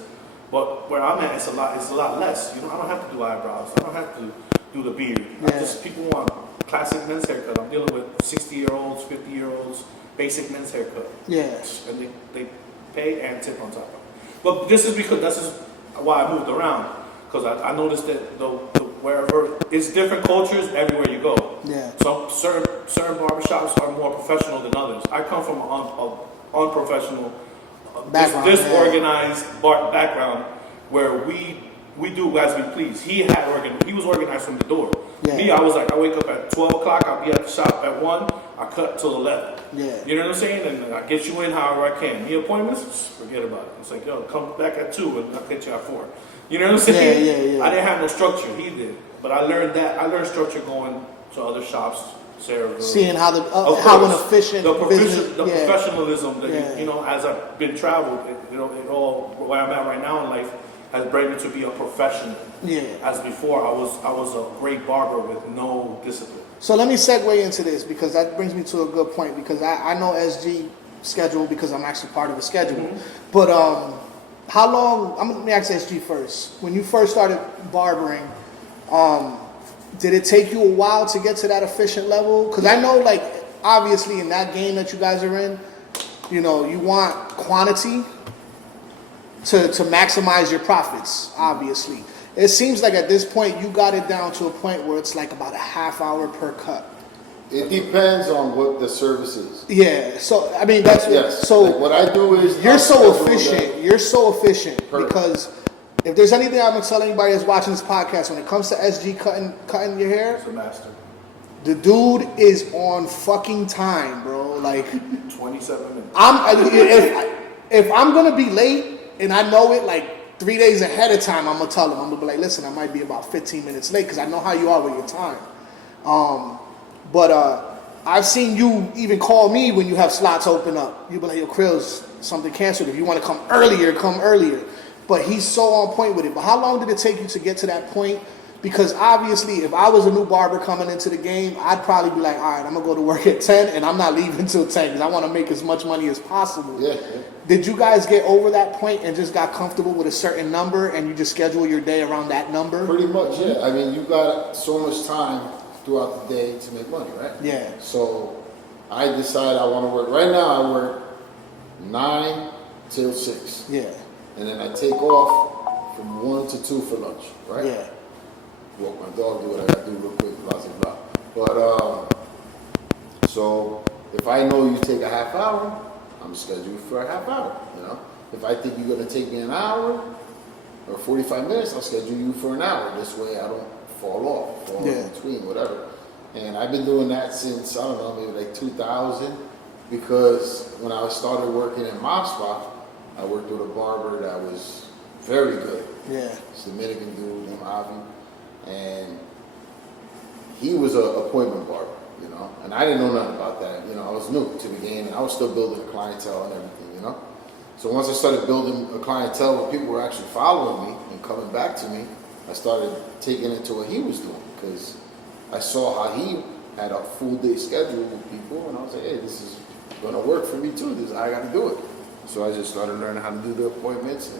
but where I'm at, it's a lot less. You know, I don't have to do eyebrows. I don't have to do the beard. People want classic men's haircut. I'm dealing with 60-year-olds, 50-year-olds, basic men's haircut. Yeah. And they pay and tip on top of it. But this is why I moved around. Because I noticed that the wherever, it's different cultures everywhere you go. Yeah. So certain barbershops are more professional than others. I come from an unprofessional, disorganized background where we do as we please. He was organized from the door. Yeah. Me, I was like, I wake up at 12 o'clock, I'll be at the shop at 1, I cut till 11. Yeah. You know what I'm saying? And I get you in however I can. The appointments, forget about it. It's like, yo, come back at 2 and I'll get you at 4. You know what I'm saying? Yeah. I didn't have no structure, he did. But I learned structure going to other shops, Sarahville. Seeing how an efficient business. The professionalism that, you know, as I've been traveled, it all, where I'm at right now in life, has bred me to be a professional. Yeah. As before, I was a great barber with no discipline. So let me segue into this because that brings me to a good point because I know SG schedule because I'm actually part of the schedule. Mm-hmm. But how long? Let me ask SG first. When you first started barbering, did it take you a while to get to that efficient level? Because I know, like, obviously in that game that you guys are in, you know, you want quantity to maximize your profits, obviously. It seems like at this point you got it down to a point where it's like about a half hour per cut. It depends on what the service is. Yeah, so I mean that's so. Like what I do is you're so efficient. You're so efficient because if there's anything I'm gonna tell anybody that's watching this podcast, when it comes to SG cutting your hair, it's a master. The dude is on fucking time, bro. Like 27 minutes. If I'm gonna be late. And I know it like 3 days ahead of time, I'm going to tell them. I'm going to be like, listen, I might be about 15 minutes late because I know how you are with your time. But I've seen you even call me when you have slots open up. You be like, yo, Crillz, something canceled. If you want to come earlier, come earlier. But he's so on point with it. But how long did it take you to get to that point? Because obviously, if I was a new barber coming into the game, I'd probably be like, all right, I'm going to go to work at 10 and I'm not leaving until 10 because I want to make as much money as possible. Yeah. Did you guys get over that point and just got comfortable with a certain number and you just schedule your day around that number? Pretty much, yeah. I mean, you got so much time throughout the day to make money, right? Yeah. So I decide I want to work. Right now, I work 9 till 6. Yeah. And then I take off from 1 to 2 for lunch, right? Yeah. Walk my dog, do what I got to do real quick, blah, blah, blah. But, so if I know you take a half hour, I'm scheduled for a half hour, you know? If I think you're gonna take me an hour or 45 minutes, I'll schedule you for an hour. This way I don't fall in between, whatever. And I've been doing that since, I don't know, maybe like 2000, because when I started working in Mob Spot, I worked with a barber that was very good. Yeah. It's a Dominican dude named Avi. And he was an appointment barber, you know, and I didn't know nothing about that. You know, I was new to the game, and I was still building a clientele and everything, you know. So once I started building a clientele where people were actually following me and coming back to me, I started taking into what he was doing, because I saw how he had a full day schedule with people, and I was like, hey, this is gonna work for me too. This is how I got to do it. So I just started learning how to do the appointments.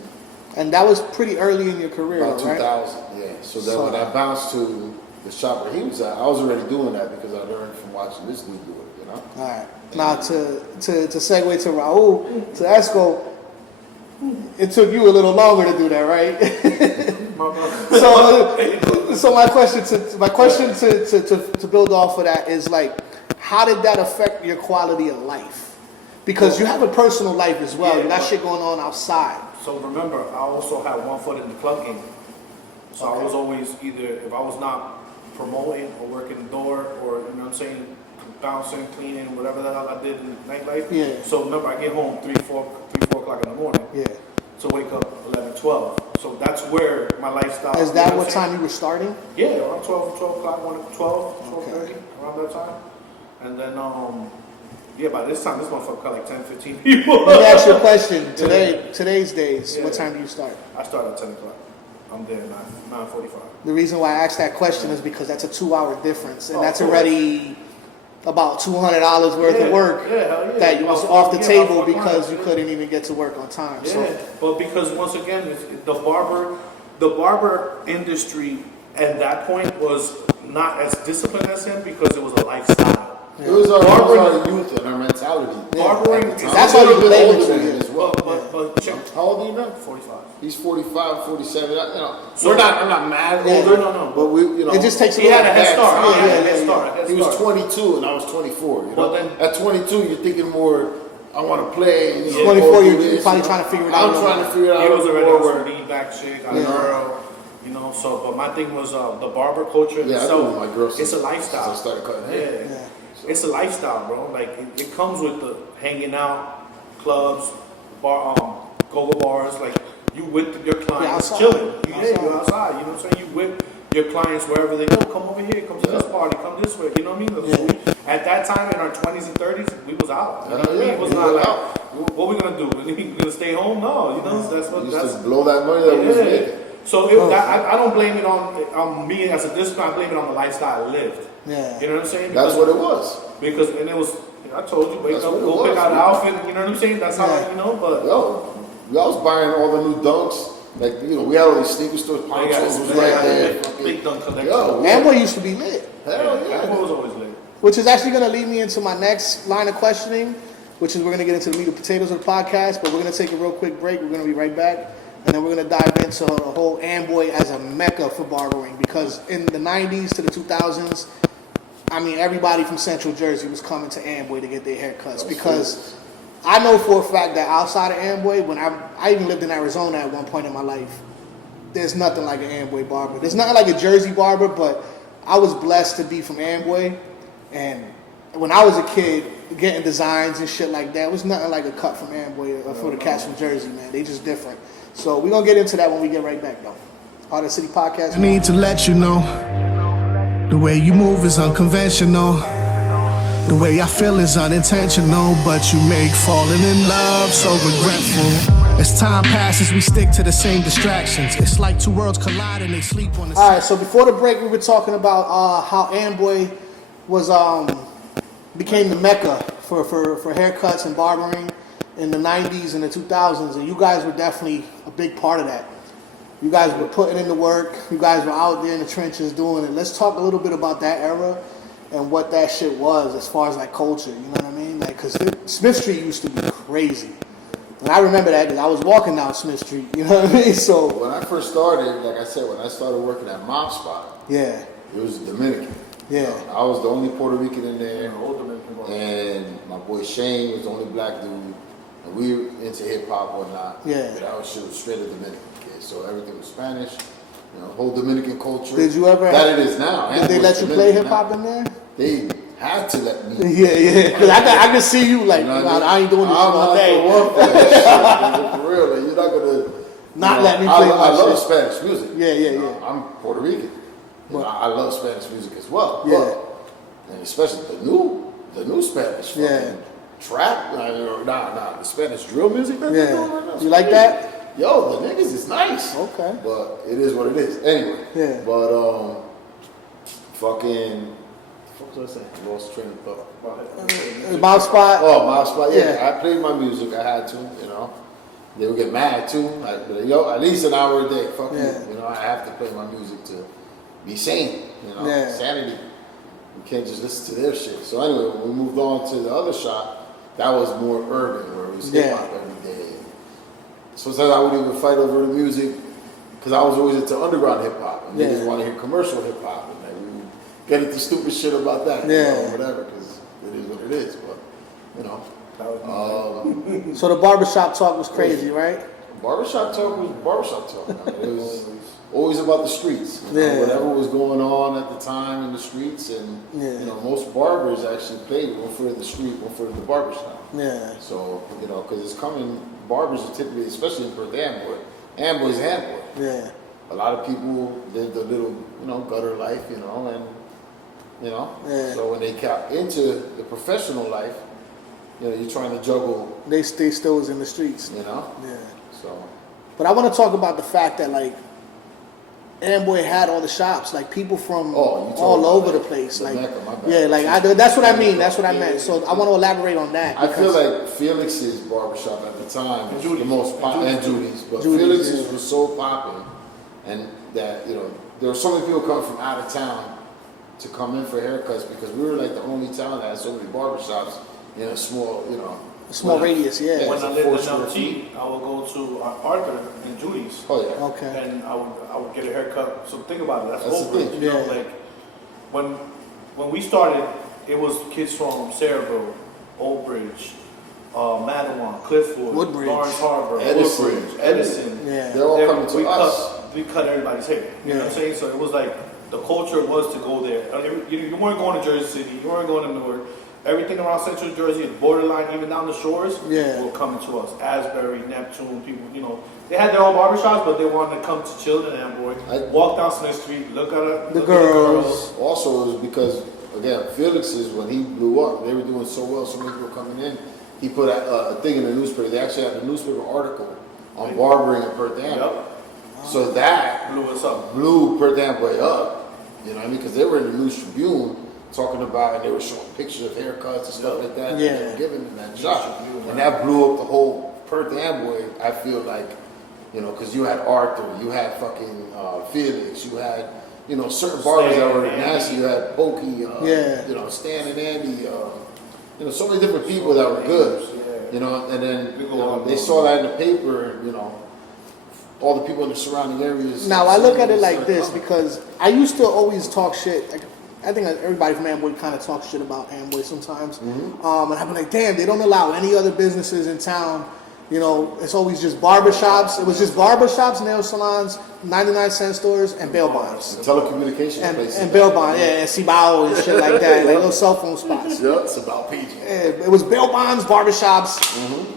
And that was pretty early in your career, about right? 2000, yeah. So then when I bounced to the shop where he was at, I was already doing that because I learned from watching this dude do it, you know? All right. Now to segue to Raul, to Esco, it took you a little longer to do that, right? So my question to build off of that is like, how did that affect your quality of life? Because you have a personal life as well. Yeah, you got shit going on outside. So remember, I also had one foot in the club game. So I was always either, if I was not promoting or working the door or, you know what I'm saying, bouncing, cleaning, whatever the hell I did in nightlife. Yeah. So remember, I get home 3, 4 o'clock in the morning. Yeah. So wake up 11, 12. So that's where my lifestyle. Is that what time you were starting? Yeah, around 12 o'clock, 12:30, Okay. around that time. And then, yeah, by this time, this motherfucker got like 10, 15 people. Let me ask you a question. Today's days, what time do you start? I start at 10 o'clock. I'm there at 9:45. The reason why I asked that question is because that's a 2-hour difference, and Oh, that's of course. already about $200 worth of work hell yeah. that was About off the 40, table about because 400, you couldn't even get to work on time. Yeah, So but because once again, the barber industry at that point was not as disciplined as him because it was a lifestyle. It was our youth and our mentality. Barbering, that's how you blame it to him you. as well. But check, How old are you now? 45. He's 45, 47. You know, So- I'm not mad Yeah. older. No. But we, you know, it just takes a He had a little head start. Yeah, He had a yeah, head yeah. start. He was 22 and I was 24. You know, Well, then- at 22 you're thinking more. I want to play. And, 24, do you're this, probably you know. trying to figure it out. I'm trying to figure it out. He was already more on some work. lean back shit, got Yeah. a girl, you know. So, but my thing was the barber culture Yeah, I itself. do with my girl It's a since lifestyle. I started cutting hair. Yeah. It's a lifestyle, bro. Like it comes with the hanging out, clubs, go-go bars. Like you with your clients, outside. chilling. Outside. You're outside. You know what I'm saying? You with your clients wherever they go. Come over here. Come to this party. Come this way. You know what I mean? So at that time in our 20s and 30s, we was out. You know what I mean? It was we not were like, out. what we gonna do? We gonna stay home? No. You know that's what We used that's. to blow that money that we was Yeah. making. So I don't blame it on me as a discipline. I blame it on the lifestyle I lived. Yeah. You know what I'm saying? That's what it was. Because and it was, I told you, wake That's up, what it go pick was, out an man. outfit. You know what I'm saying? That's how Yeah. you know. But Yo, I was buying all the new dunks. Like, you know, we had all these sneaker stores. they Ponchos got was this right there. big dunk collection. Yo, Amboy used to be lit. hell That yeah. was always lit. Which is actually going to lead me into my next line of questioning, which is we're going to get into the meat and potatoes of the podcast, but we're going to take a real quick break. We're going to be right back, and then we're going to dive into the whole Amboy as a mecca for barbering, because in the 90s to the 2000s, I mean, everybody from Central Jersey was coming to Amboy to get their haircuts, because I know for a fact that outside of Amboy, when I even lived in Arizona at one point in my life, there's nothing like an Amboy barber. There's nothing like a Jersey barber, but I was blessed to be from Amboy, and when I was a kid, getting designs and shit like that, was nothing like a cut from Amboy or for the cats from Jersey, man. They just different. So we're going to get into that when we get right back, though. HOTC City Podcast. I need to let you know, the way you move is unconventional. The way I feel is unintentional, but you make falling in love so regretful. As time passes, we stick to the same distractions. It's like two worlds collide and they sleep on the All right, so before the break, we were talking about how Amboy was became the mecca for haircuts and barbering in the 90s and the 2000s, and you guys were definitely a big part of that. You guys were putting in the work. You guys were out there in the trenches doing it. Let's talk a little bit about that era and what that shit was as far as like culture. You know what I mean? Like, cause Smith Street used to be crazy, and I remember that because I was walking down Smith Street. You know what I mean? So When I first started, like I said, when I started working at Mob Spot, yeah, it was Dominican. yeah, I was the only Puerto Rican in there, Old Dominican bar. and my boy Shane was the only black dude, and we were into hip hop or not. Yeah. But our shit was straight of Dominican. Yeah, so everything was Spanish. You know, whole Dominican culture. Did you ever? That it is now. Did they let you play hip hop in there? They had to let me. Yeah. Because I can see you like, I ain't doing this all day. For real, like, you're not gonna not let me play. I love Spanish music. Yeah. I'm Puerto Rican. You know, I love Spanish music as well. Yeah. But, and especially the new Spanish. Trap. The Spanish drill music that they're doing right now. You like that? Yo, the niggas is nice. Okay. But it is what it is. Anyway. Yeah. But fucking. What was I saying? I lost train of thought. Mob Spot. Oh, Mob Spot. Yeah. I played my music. I had to. You know. They would get mad too. Like, yo, at least an hour a day. Fuck you. You know, I have to play my music to be sane. You know, sanity. You can't just listen to their shit. So anyway, when we moved on to the other shop, that was more urban, where we hip hop every day. Sometimes I would even fight over the music because I was always into underground hip hop, and they just want to hear commercial hip hop, and like, we would get into stupid shit about that, you know, whatever, because it is what it is. But you know. So the barbershop talk was crazy, right? Barbershop talk was barbershop talk. It was always about the streets. You know, whatever was going on at the time in the streets, and you know, most barbers actually played one foot in the street, one foot in the barbershop. Yeah. So you know, because it's coming, barbers are typically, especially in Perth Amboy, Amboy's Amboy. Yeah. A lot of people live the little, you know, gutter life, you know, and you know, so when they got into the professional life, you know, you're trying to juggle. They still was in the streets. You know? Yeah. So. But I want to talk about the fact that, like, Amboy had all the shops, like, people from all over the place. Like, that's what I mean. That's what I meant. So I want to elaborate on that. I feel like Felix's barbershop at the time was the most popular, and Judy's. But Felix's was so popular, and that, you know, there were so many people coming from out of town to come in for haircuts because we were like the only town that had so many barbershops in a small, you know, small radius. Yeah. When I lived in LT, I would go to Arthur and Judy's. Oh yeah. Okay. And I would get a haircut. So think about it. That's overage. You know, like when we started, it was kids from Sayreville, Old Bridge, Madawan, Cliffwood, Woodbridge, Lawrence Harbor, Edison. Yeah. They're all coming to us. We cut everybody's hair. You know what I'm saying? So it was like the culture was to go there. You weren't going to Jersey City. You weren't going to Newark. Everything around Central Jersey, borderline, even down the shores, were coming to us. Asbury, Neptune, people, you know, they had their own barbershops, but they wanted to come to chill in Amboy, walk down Smith Street, look at the girls. Also, it was because, again, Felix's, when he blew up, they were doing so well, so many people coming in, he put a thing in the newspaper. They actually had a newspaper article on barbering in Perth Amboy. So that blew us up. Blew Perth Amboy up, you know what I mean? Because they were in the News Tribune talking about, and they were showing pictures of haircuts and stuff like that. Yeah. They were giving them that shot. And that blew up the whole Perth Amboy, I feel like, you know, because you had Arthur, you had fucking Felix, you had, you know, certain barbers that were nasty. You had Pokey, you know, Stan and Andy, you know, so many different people that were good, you know, and then you know, they saw that in the paper, you know, all the people in the surrounding areas. Now, I look at it like this because I used to always talk shit. I think everybody from Amboy kind of talks shit about Amboy sometimes. And I'm like, damn, they don't allow any other businesses in town. You know, it's always just barbershops. It was just barbershops, nail salons, 99-cent stores, and bail bonds. And telecommunications places. And bail bonds, and Cibao and shit like that, like little cell phone spots. It's about paging. It was bail bonds, barbershops,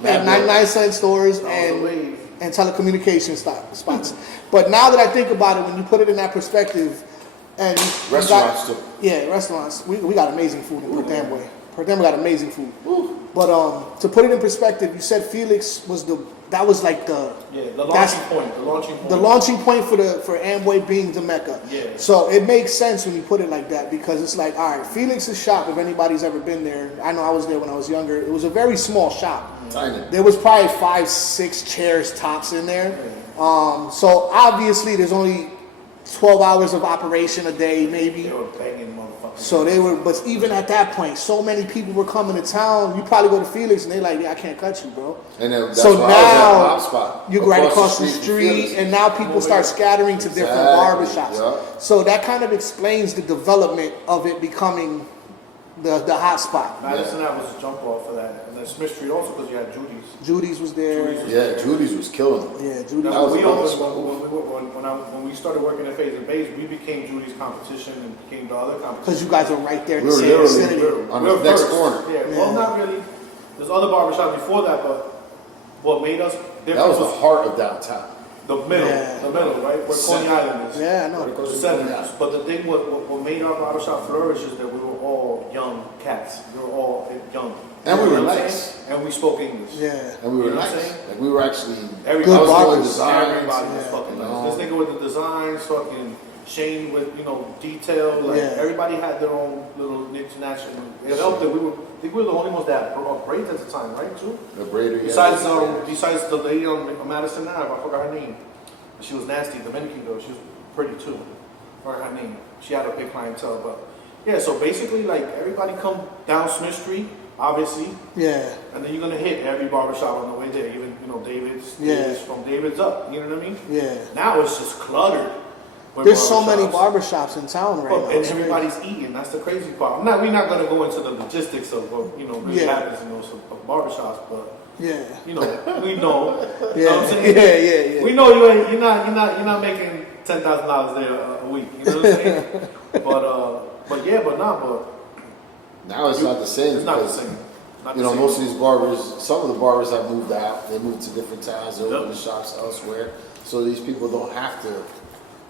and 99-cent stores, and telecommunication spots. But now that I think about it, when you put it in that perspective, and restaurants too. Yeah, restaurants. We got amazing food in Perth Amboy. Perth Amboy got amazing food. But to put it in perspective, you said Felix was the launching point for Amboy being the Mecca. Yeah. So it makes sense when you put it like that because it's like, all right, Felix's shop. If anybody's ever been there, I know I was there when I was younger. It was a very small shop. Tiny. There was probably 5-6 chairs tops in there. So obviously there's only 12 hours of operation a day, maybe. They were banging motherfuckers. So they were, but even at that point, so many people were coming to town. You probably go to Felix and they're like, yeah, I can't cut you, bro. And then that's so now spot, you go right across the street, and now people start scattering to different barbershops. Yeah. So that kind of explains the development of it becoming the hot spot. Madison Ave was a jump off for that, and then Smith Street also because you had Judy's. Judy's was there. Judy's was killing them. Yeah, Judy's That's was when we a opened, spot. when we started working at Phase and Base, we became Judy's competition and became the other competition. because you guys were right there in We the were same literally vicinity. on We were the next first. corner. Yeah, well, not really. There's other barbershops before that, but what made us different That was the heart of downtown. the middle, right? Where Coney Island is. Yeah, I know. Right. The center. But the thing, what made our barbershop flourish is that we were all young cats. We were all young. And we You were know what I'm nice. saying? And we spoke English. Yeah. And we were You know what I'm nice. saying? Like we were actually Everybody I was barbers. doing designs. Everybody was Yeah. fucking You nice. know. This nigga with the designs, fucking Shane with, detail. Like, Yeah. everybody had their own little niche nash. And it helped that I think we were the only ones that had braids at the time, right, too? The braider. Besides the lady on Madison Ave, I forgot her name. She was nasty, Dominican girl. She was pretty too. I forgot her name. She had a big clientele, but yeah. So basically, like everybody come down Smith Street, obviously, Yeah. and then you're gonna hit every barbershop on the way there. Even David's, Yeah. David's from David's up. You know what I mean? Yeah. Now it's just cluttered. with There's so many barbershops. barbershops in town right But- now. and It's crazy. everybody's eating. That's the crazy part. We're not going to go into the logistics of what really Yeah. happens in those barbershops, but Yeah. we know. You know what Yeah. I'm saying? Yeah. We know you're not making $10,000 there a week. You know what I'm saying? but Now it's not the same. it's not the because, same. Not the same. most of these barbers, some of the barbers have moved out. They moved to different towns. They opened Yep. the shops elsewhere, so these people don't have to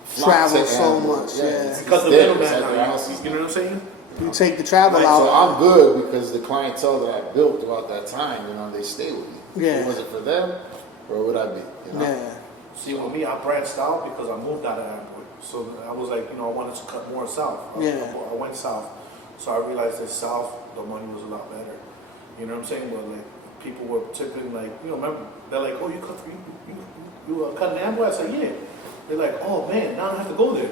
flock Travel to so Amboy. much, Yeah, yeah. it's because the there. It's middleman at their now. houses. You know what I'm saying? You take the travel So out. I'm good because the clientele that I built throughout that time, they stay with me. Yeah. If it wasn't for them, where would I be? Yeah. See, with me, I branched out because I moved out of Amboy. So I was like, I wanted to cut more south. I went south. So I realized that south, the money was a lot better. You know what I'm saying? Well, like, people were tipping, like, remember, they're like, oh, you cut in Amboy? I said, yeah. They're like, oh, man, now I have to go there.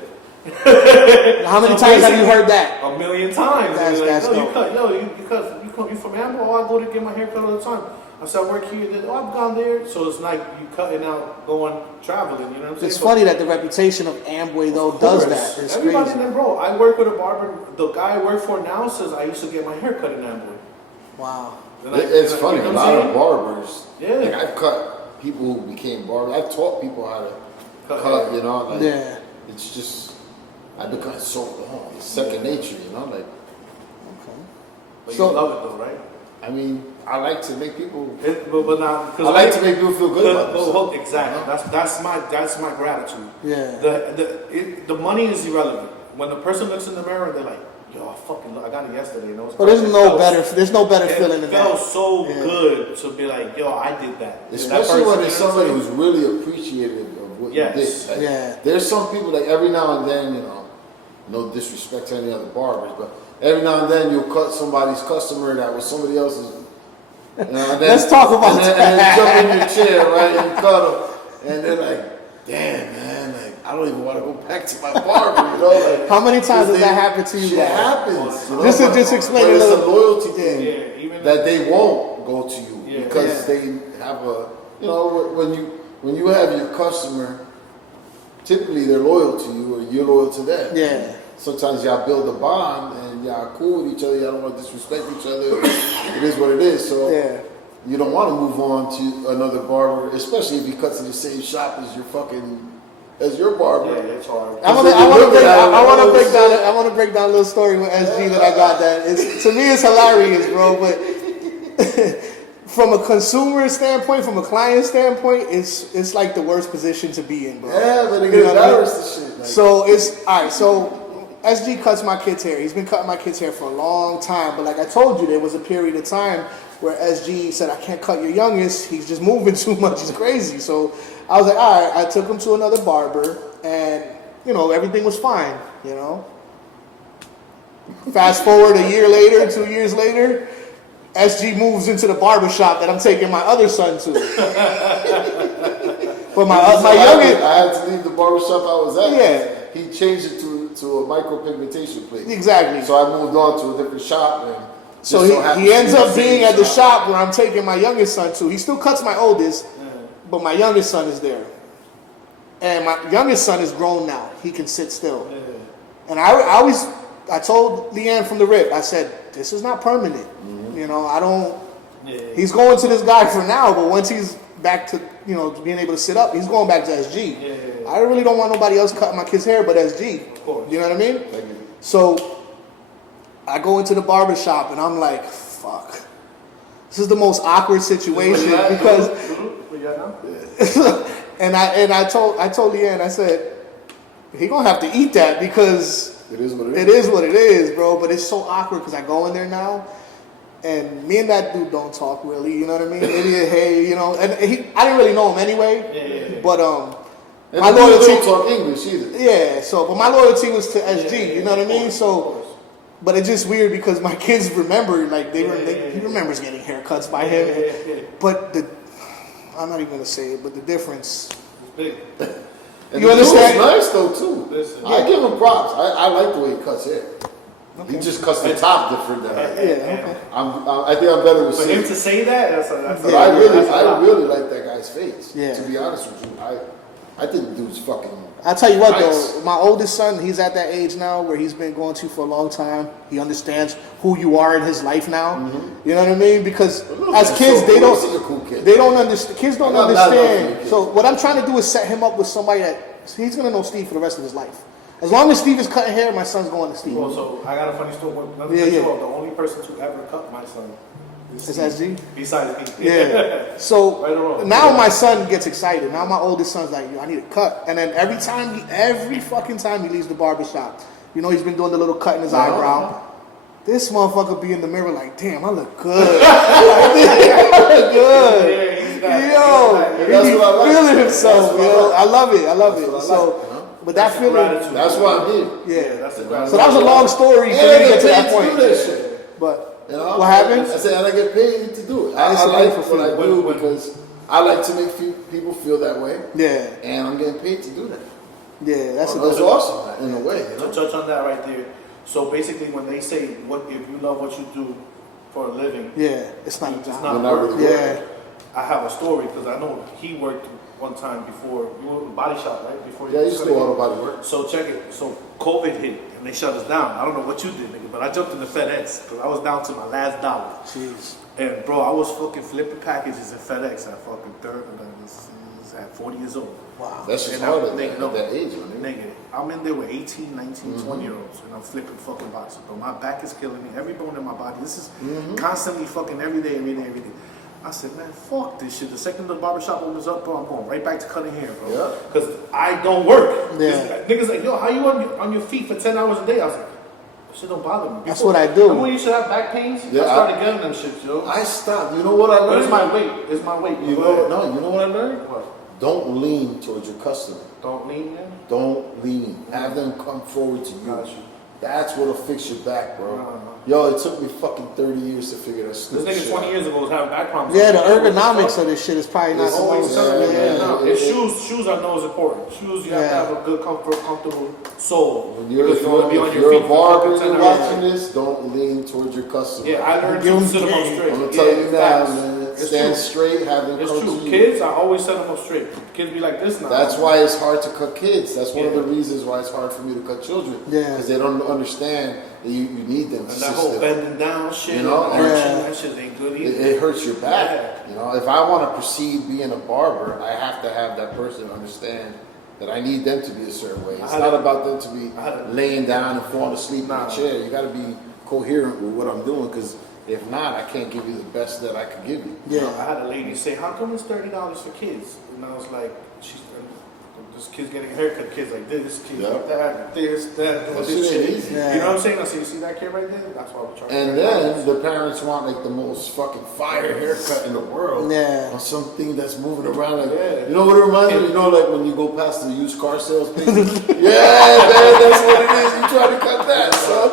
How many times have you heard that? A million times. That's They're like, dope. you from Amboy? Oh, I go to get my hair cut all the time. I said, I work here. Oh, I've gone there. So it's like you cutting out, going traveling. You know what I'm saying? It's funny that the reputation of Amboy though does Of that. course. It's Everybody crazy. in bro. I work with a barber. The guy I work for now says I used to get my hair cut in Amboy. Wow. It's funny. You know A what I'm lot of saying? barbers. Yeah. Like I've cut people who became barbers. I've taught people how to Cut cut. hair. Like, Yeah. it's just I've become so it's second nature. Like Okay. But So- you love it though, right? I mean, I like to make people. But not. I like to make people feel good about themselves. Exactly. That's my gratitude. Yeah. The money is irrelevant. When the person looks in the mirror, they're like, "Yo, I got it yesterday." But there's no better feeling than It felt that. so Yeah. good to be like, "Yo, I did that." Especially that when person, it's you know what somebody I'm who's really appreciative of what Yes. you did. Like, Yeah. There's some people that every now and then, no disrespect to any other barbers, but every now and then you'll cut somebody's customer that was somebody else's. And then, Let's talk about and then jump in your chair, right, and cut them, and they're like, "Damn, man, like I don't even want to go back to my barber." Like, How many times does that happen to you Shit guys? happens. Just explain but a it's little. a loyalty thing Yeah, even that they won't go to you Yeah. because they have when you have your customer, typically they're loyal to you or you're loyal to them. Yeah. Sometimes y'all build a bond and y'all cool with each other. Y'all don't want to disrespect each other. It is what it is. So Yeah. you don't want to move on to another barber, especially if he cuts in the same shop as your barber. Yeah, it's hard. I want to break down a little story with SG that I got. To me it's hilarious, bro. But from a consumer standpoint, from a client standpoint, it's like the worst position to be in, bro. Yeah, but it You gets know what I mean? embarrassed and shit. Like, So it's all right. So SG cuts my kid's hair. He's been cutting my kid's hair for a long time. But like I told you, there was a period of time where SG said, "I can't cut your youngest. He's just moving too much. He's crazy." So I was like, all right. I took him to another barber, and everything was fine. Fast forward a year later, 2 years later, SG moves into the barber shop that I'm taking my other son to. But my youngest, I had to leave the barber shop I was at. Yeah. He changed it to a micropigmentation place. exactly. So I moved on to a different shop. And So just so happened he to ends be up the being same at the shop where I'm taking my youngest son to. He still cuts my oldest, but my youngest son is there. And my youngest son is grown now. He can sit still. And I always I told Leanne from the rip, I said, this is not permanent. You know, I don't. Yeah. He's going to this guy for now, but once he's back to, you know, being able to sit up, he's going back to SG. Yeah. I really don't want nobody else cutting my kid's hair but SG. Of course. You know what I mean? So I go into the barber shop and I'm like, fuck. This is the most awkward situation because and I told Leanne, I said, he gonna have to eat that because it is what it is. It is what it is, bro. But it's so awkward because I go in there now, and me and that dude don't talk really. You know what I mean? Maybe hey, you know, and I didn't really know him anyway. Yeah. But and my loyalty don't talk English either. Yeah. So, but my loyalty was to SG. You know what I mean? So. But it's just weird because my kids remember, like he remembers getting haircuts by him. But I'm not even gonna say it, but the difference. And You understand? It's nice though too. Listen. I give him props. I like the way he cuts hair. Okay. He just cuts the top different than I do. Okay. I think I'm better with For him Sid. to say that, that's But I really like that guy's face. Yeah. To be honest with you, I think the dude's fucking. I'll tell you what nice. though, my oldest son, he's at that age now where he's been going to for a long time. He understands who you are in his life now. You know what I mean? Because as kids, they don't understand. Kids don't understand. So what I'm trying to do is set him up with somebody that he's gonna know Steve for the rest of his life. As long as Steve is cutting hair, my son's going to Steve. Well, so I got a funny story. The only person to ever cut my son is SG? Besides me. Yeah. So Right or wrong. now my son gets excited. Now my oldest son's like, yo, I need a cut. And then every fucking time he leaves the barber shop, you know, he's been doing the little cut in his eyebrow. This motherfucker be in the mirror like, damn, I look good. I look good. Yo, he be feeling himself, yo. I love it. So, but that feeling. That's why I'm here. Yeah. So So that was a long story for me to get to that point. But You know, what happened? I said, and I get paid to do it. I It's a like beautiful what I feeling. do because I like to make people feel that way, Yeah. and I'm getting paid to do that. Yeah, that's a That's good awesome in a way. You To know? touch on that right there. So basically, when they say, "What if you love what you do for a living?" Yeah, it's not a It's job. not You're not work. really Yeah. I have a story because I know he worked one time before. You were in the body shop, right? Before Yeah, I used to do auto body work. So check it. So COVID hit and they shut us down. I don't know what you did, nigga, but I jumped in the FedEx because I was down to my last dollar. Jeez. And bro, I was fucking flipping packages in FedEx at fucking at 40 years old. Wow. That's just And hard I'm- at nigga, no. that age, man. Nigga, I'm in there with 18, 19, 20-year-olds, and I'm flipping fucking boxes, bro. My back is killing me. Every bone in my body. This is constantly fucking every day. I said, man, fuck this shit. The second the barbershop opens up, bro, I'm going right back to cutting hair, bro. Yeah. Because I don't work. Yeah. Niggas like, yo, how you on your feet for 10 hours a day? I was like, that shit don't bother me. That's what I do. Remember when you should have back pains? Yeah, I started getting them shit, yo. I stopped. You know what I But learned? it's my weight. It's my weight. You Go know, ahead. no, you know what I learned? What? Don't lean towards your customer. Don't lean, man. Don't lean. Have them come forward to you. Got you. That's what'll fix your back, bro. No. Yo, it took me fucking 30 years to figure that This stupid nigga shit 20 out. years ago was having back problems. Yeah, the ergonomics of this shit is probably not It's Always Yeah, telling me, yeah, no. yeah. And shoes I know is important. Shoes, you have to Yeah. have a good, comfortable sole. When you're, Because you wanna be on if your you're feet a for barber fucking and 10 you're hours. watching this, don't lean towards your customer. Yeah, I learned Give to 'em sit them up game. straight. I'm gonna tell you now, facts. man. It's Stand true. straight, have them It's come true. to you. Kids, I always set them up straight. Kids be like this now. That's why it's hard to cut kids. That's one of Yeah. the reasons why it's hard for me to cut children. Yeah. Because they don't understand that you need them to And that whole assist them. bending down shit, You know, and arching, yeah. that shit ain't good It, either. it hurts your back. Yeah. You know, if I want to proceed being a barber, I have to have that person understand that I need them to be a certain way. It's I had not a- about them to be I had a- laying down and falling asleep in Nah. a chair. You got to be coherent with what I'm doing, because if not, I can't give you the best that I could give you. Yeah. I had a lady say, "How come it's $30 for kids?" And I was like, "This kid's getting a haircut. Kids like this, kids Yeah. like that, this, that, doing That this shit ain't shit." easy. Yeah. You know what I'm saying? I said, "You see that kid right there? That's why we're charging." And then the parents want like the most fucking fire haircut in the world. Yeah. On something that's moving around like, Yeah. you know what it reminds me? You know, like when you go past the used car sales page? Yeah, man, that's what it is. You try to cut that, son.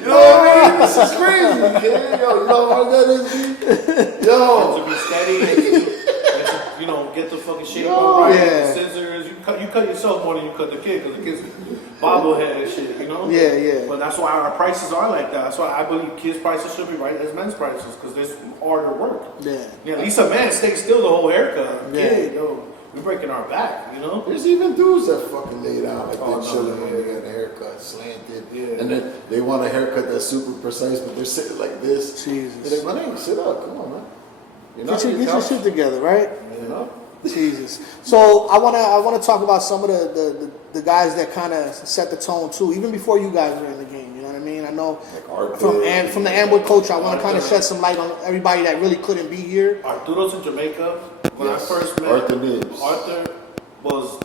You know what I mean? This is crazy, kid. Yo, you know how hard that is, B? Yo. to be steady, and to, you know, get the fucking shape up right. Yeah. Scissors, you cut yourself more than you cut the kid, because the kid's bobblehead and shit, you know. Yeah, yeah. But that's why our prices are like that. That's why I believe kids' prices should be right as men's prices, because there's harder work. Yeah. Yeah, at least a man stays still the whole haircut. Yeah. Kid, yo, we're breaking our back, you know. There's even dudes that fucking lay down like Oh, they're no, chilling when yeah. they get a haircut, slanted. Yeah. And then they want a haircut that's super precise, but they're sitting like this. Jesus. They're like, my name, sit up, come on, man. You're not Get your couch, shit together, right? you know? Jesus. So I wanna talk about some of the guys that kind of set the tone too, even before you guys were in the game. You know what I mean? I know Like Arthur. from the Amboy culture, I want to kind of shed some light on everybody that really couldn't be here. Arturo's in Jamaica. When Yes. I first met Arthur Nibs. Arthur was,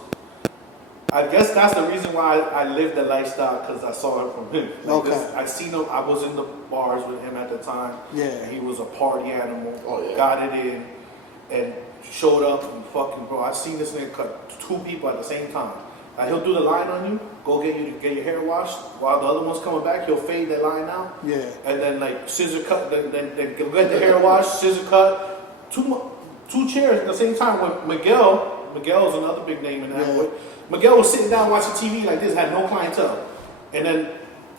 I guess that's the reason why I lived the lifestyle, because I saw it from him. Like Okay. I seen him. I was in the bars with him at the time. Yeah. He was a party animal. Oh, yeah. Got it in, and showed up and fucking bro. I seen this nigga cut 2 people at the same time. Like, he'll do the line on you, go get your hair washed. While the other one's coming back, he'll fade that line out. Yeah. And then like scissor cut, then go get the hair washed, scissor cut. Two chairs at the same time with Miguel's another big name in that Yeah. way. Miguel was sitting down watching TV like this, had no clientele. And then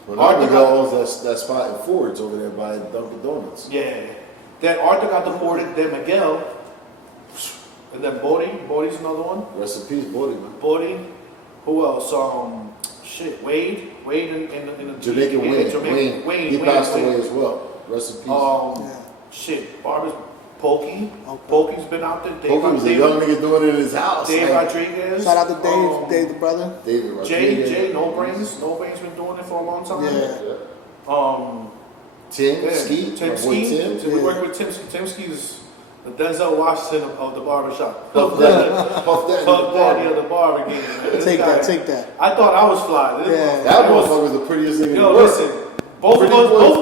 Well, now Arthur Miguel got, owns that spot in Ford's over there by Dunkin' Donuts. yeah. Then Arthur got deported, then Miguel, and then Bodie's another one. Rest in peace, Bodie, man. Bodie, who else? Wade in the Jamaican Wayne. Wayne. He passed Wayne. away as well. Rest in peace. Yeah. Barber's Pokey. Okay. Pokey's been out there. Pokey was a young nigga doing it in his house. Dave like, Rodriguez. Shout out to Dave the brother. David Rodriguez. Jay, No Brains been doing it for a long time. Yeah. Tim Yeah, Ski. Tim my boy Ski. Tim. We work with Tim Ski. Tim Ski's the Denzel Washington of the barbershop. Puff that. Puff that. Puff Daddy of the barber game. Man. This Take guy- that, take that. I thought I was fly. This Yeah. That motherfucker was the prettiest nigga in the Yo, world. listen. Both of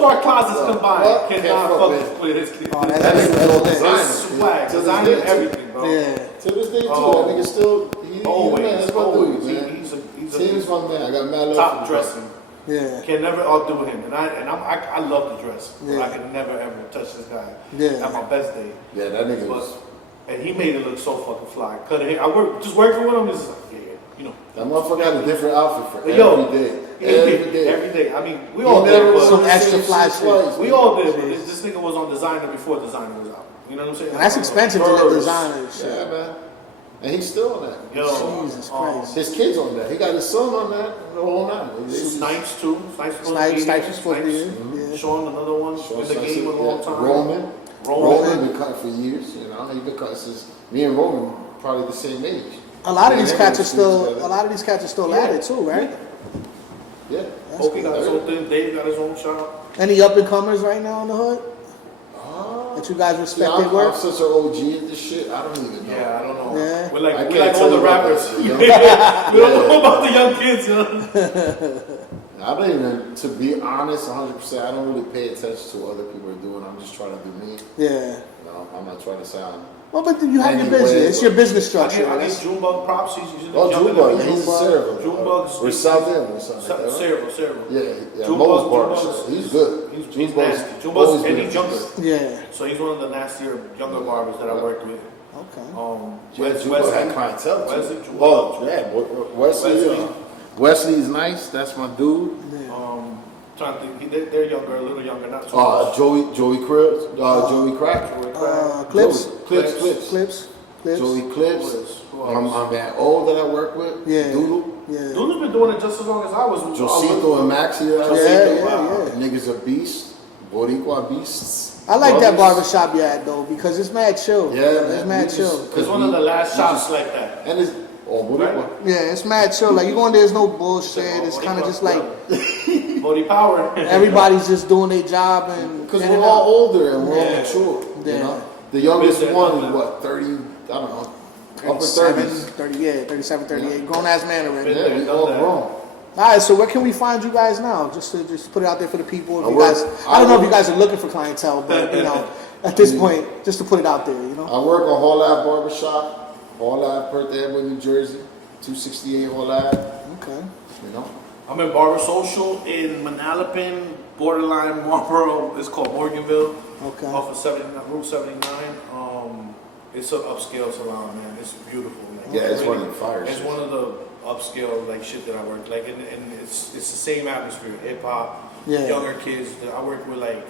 our closets combined What? cannot Can't fuck fuck with his Oh, That that's nigga was all that's- designer. swag, To this designer, day, too. everything, bro. Yeah. To this day, too. Oh. That nigga still. Always, man, that's my always. dude, man. He's Tim's a my man. I got mad love top for dressing. Yeah. Can never outdo him, and I love the dress. But Yeah. I can never ever touch this guy. Yeah. At my best day. Yeah, that nigga But was. and he made it look so fucking fly. Cut it. I working with him. This is like, yeah, you know. That motherfucker had a different outfit for But yo, every day. Every day. Every day. I mean, we He all never did, was but on the extra same fly shit shit. twice, we man. all did. But this nigga was on designer before designer was out. You know what I'm saying? And that's expensive to live designer and shit. Yeah, man. And he's still on that. Yo, Jesus Christ. His kids on that. He got his son on that. The whole nine. Snipes too. Snipes is supposed to be here. Yeah. Sean, another one in the game a long time. Roman. Roman. Been cutting for years. You know, he been cutting since me and Roman probably the same age. A lot of these Same cats are age, still. together. A lot of these cats are still Yeah. at it too, right? Yeah. Pokey got his own thing. Dave got his own shop. Any up and comers right now in the hood that you guys Yeah, respect their I'm work? such an OG at this shit. I don't even know. Yeah, I don't know. Yeah. We're like, I we can't like tell all the you about rappers. that shit, We don't know about the young kids, huh? I don't even, to be honest, 100%, I don't really pay attention to what other people are doing. I'm just trying to do me. Yeah. You know, I'm not trying to sound. Well, but you have your Anyway, business. It's your business I structure. give That's- Junebug props. He's usually Oh, younger Junebug, than me. he's a Cerebral. Junebug's- We're South End or something like that, right? Cerebral. Yeah, Junebug- Mo's barbershop. Junebug's- He's good. He's Junebug's nasty. always Junebug's, and been he's younger. Yeah. So he's one of the nastier younger barbers that I worked with. Okay. Yeah, Junebug had clientele too. Wesley, Junebug. Oh, yeah, Wesley. Wesley. Wesley's nice. That's my dude. Trying to think, they're younger, a little younger, not too much. Joey Crillz, Joey Crack. Clips. Clips. Joey Clips. Who else? I'm that old that I work with. Yeah. Doodle. Yeah. Dude's been doing it just as long as I was. Josito and Maxie. Yeah. Niggas are beasts. Boricua beasts. I like that Brothers. barbershop you had though because it's mad chill. Yeah, It's man. mad We chill. just- It's one of the last we shops just- like that. And it's Boricua. Yeah, it's mad chill. Like you go in there, there's no bullshit. It's kind of just like Body Power. everybody's just doing their job and Because in we're and all out. older and we're all Yeah. mature. Yeah. You know? The youngest Been there, one done is that. what, 30, I don't know, upper 37, 30s. 37, 38. Grown ass man already. Yeah, we done all that. grown. All right, so where can we find you guys now? Just to put it out there for the people. If I you work- guys, I don't know if I you guys are looking for clientele, but you know, at this point, just to put it out there, you know. I work on Hall Ave Barbershop, Hall Ave, Perth Amboy, New Jersey, 268 Hall Ave, Okay. you know. I'm in Barber Social in Manalapan, borderline Marlboro. It's called Morganville. Okay. Off of Route 79. It's an upscale salon, man. It's beautiful. Like, Yeah, it's one of the fire It's shits. one of the upscale like shit that I work like, and it's the same atmosphere. Hip hop, Yeah. younger kids. I work with like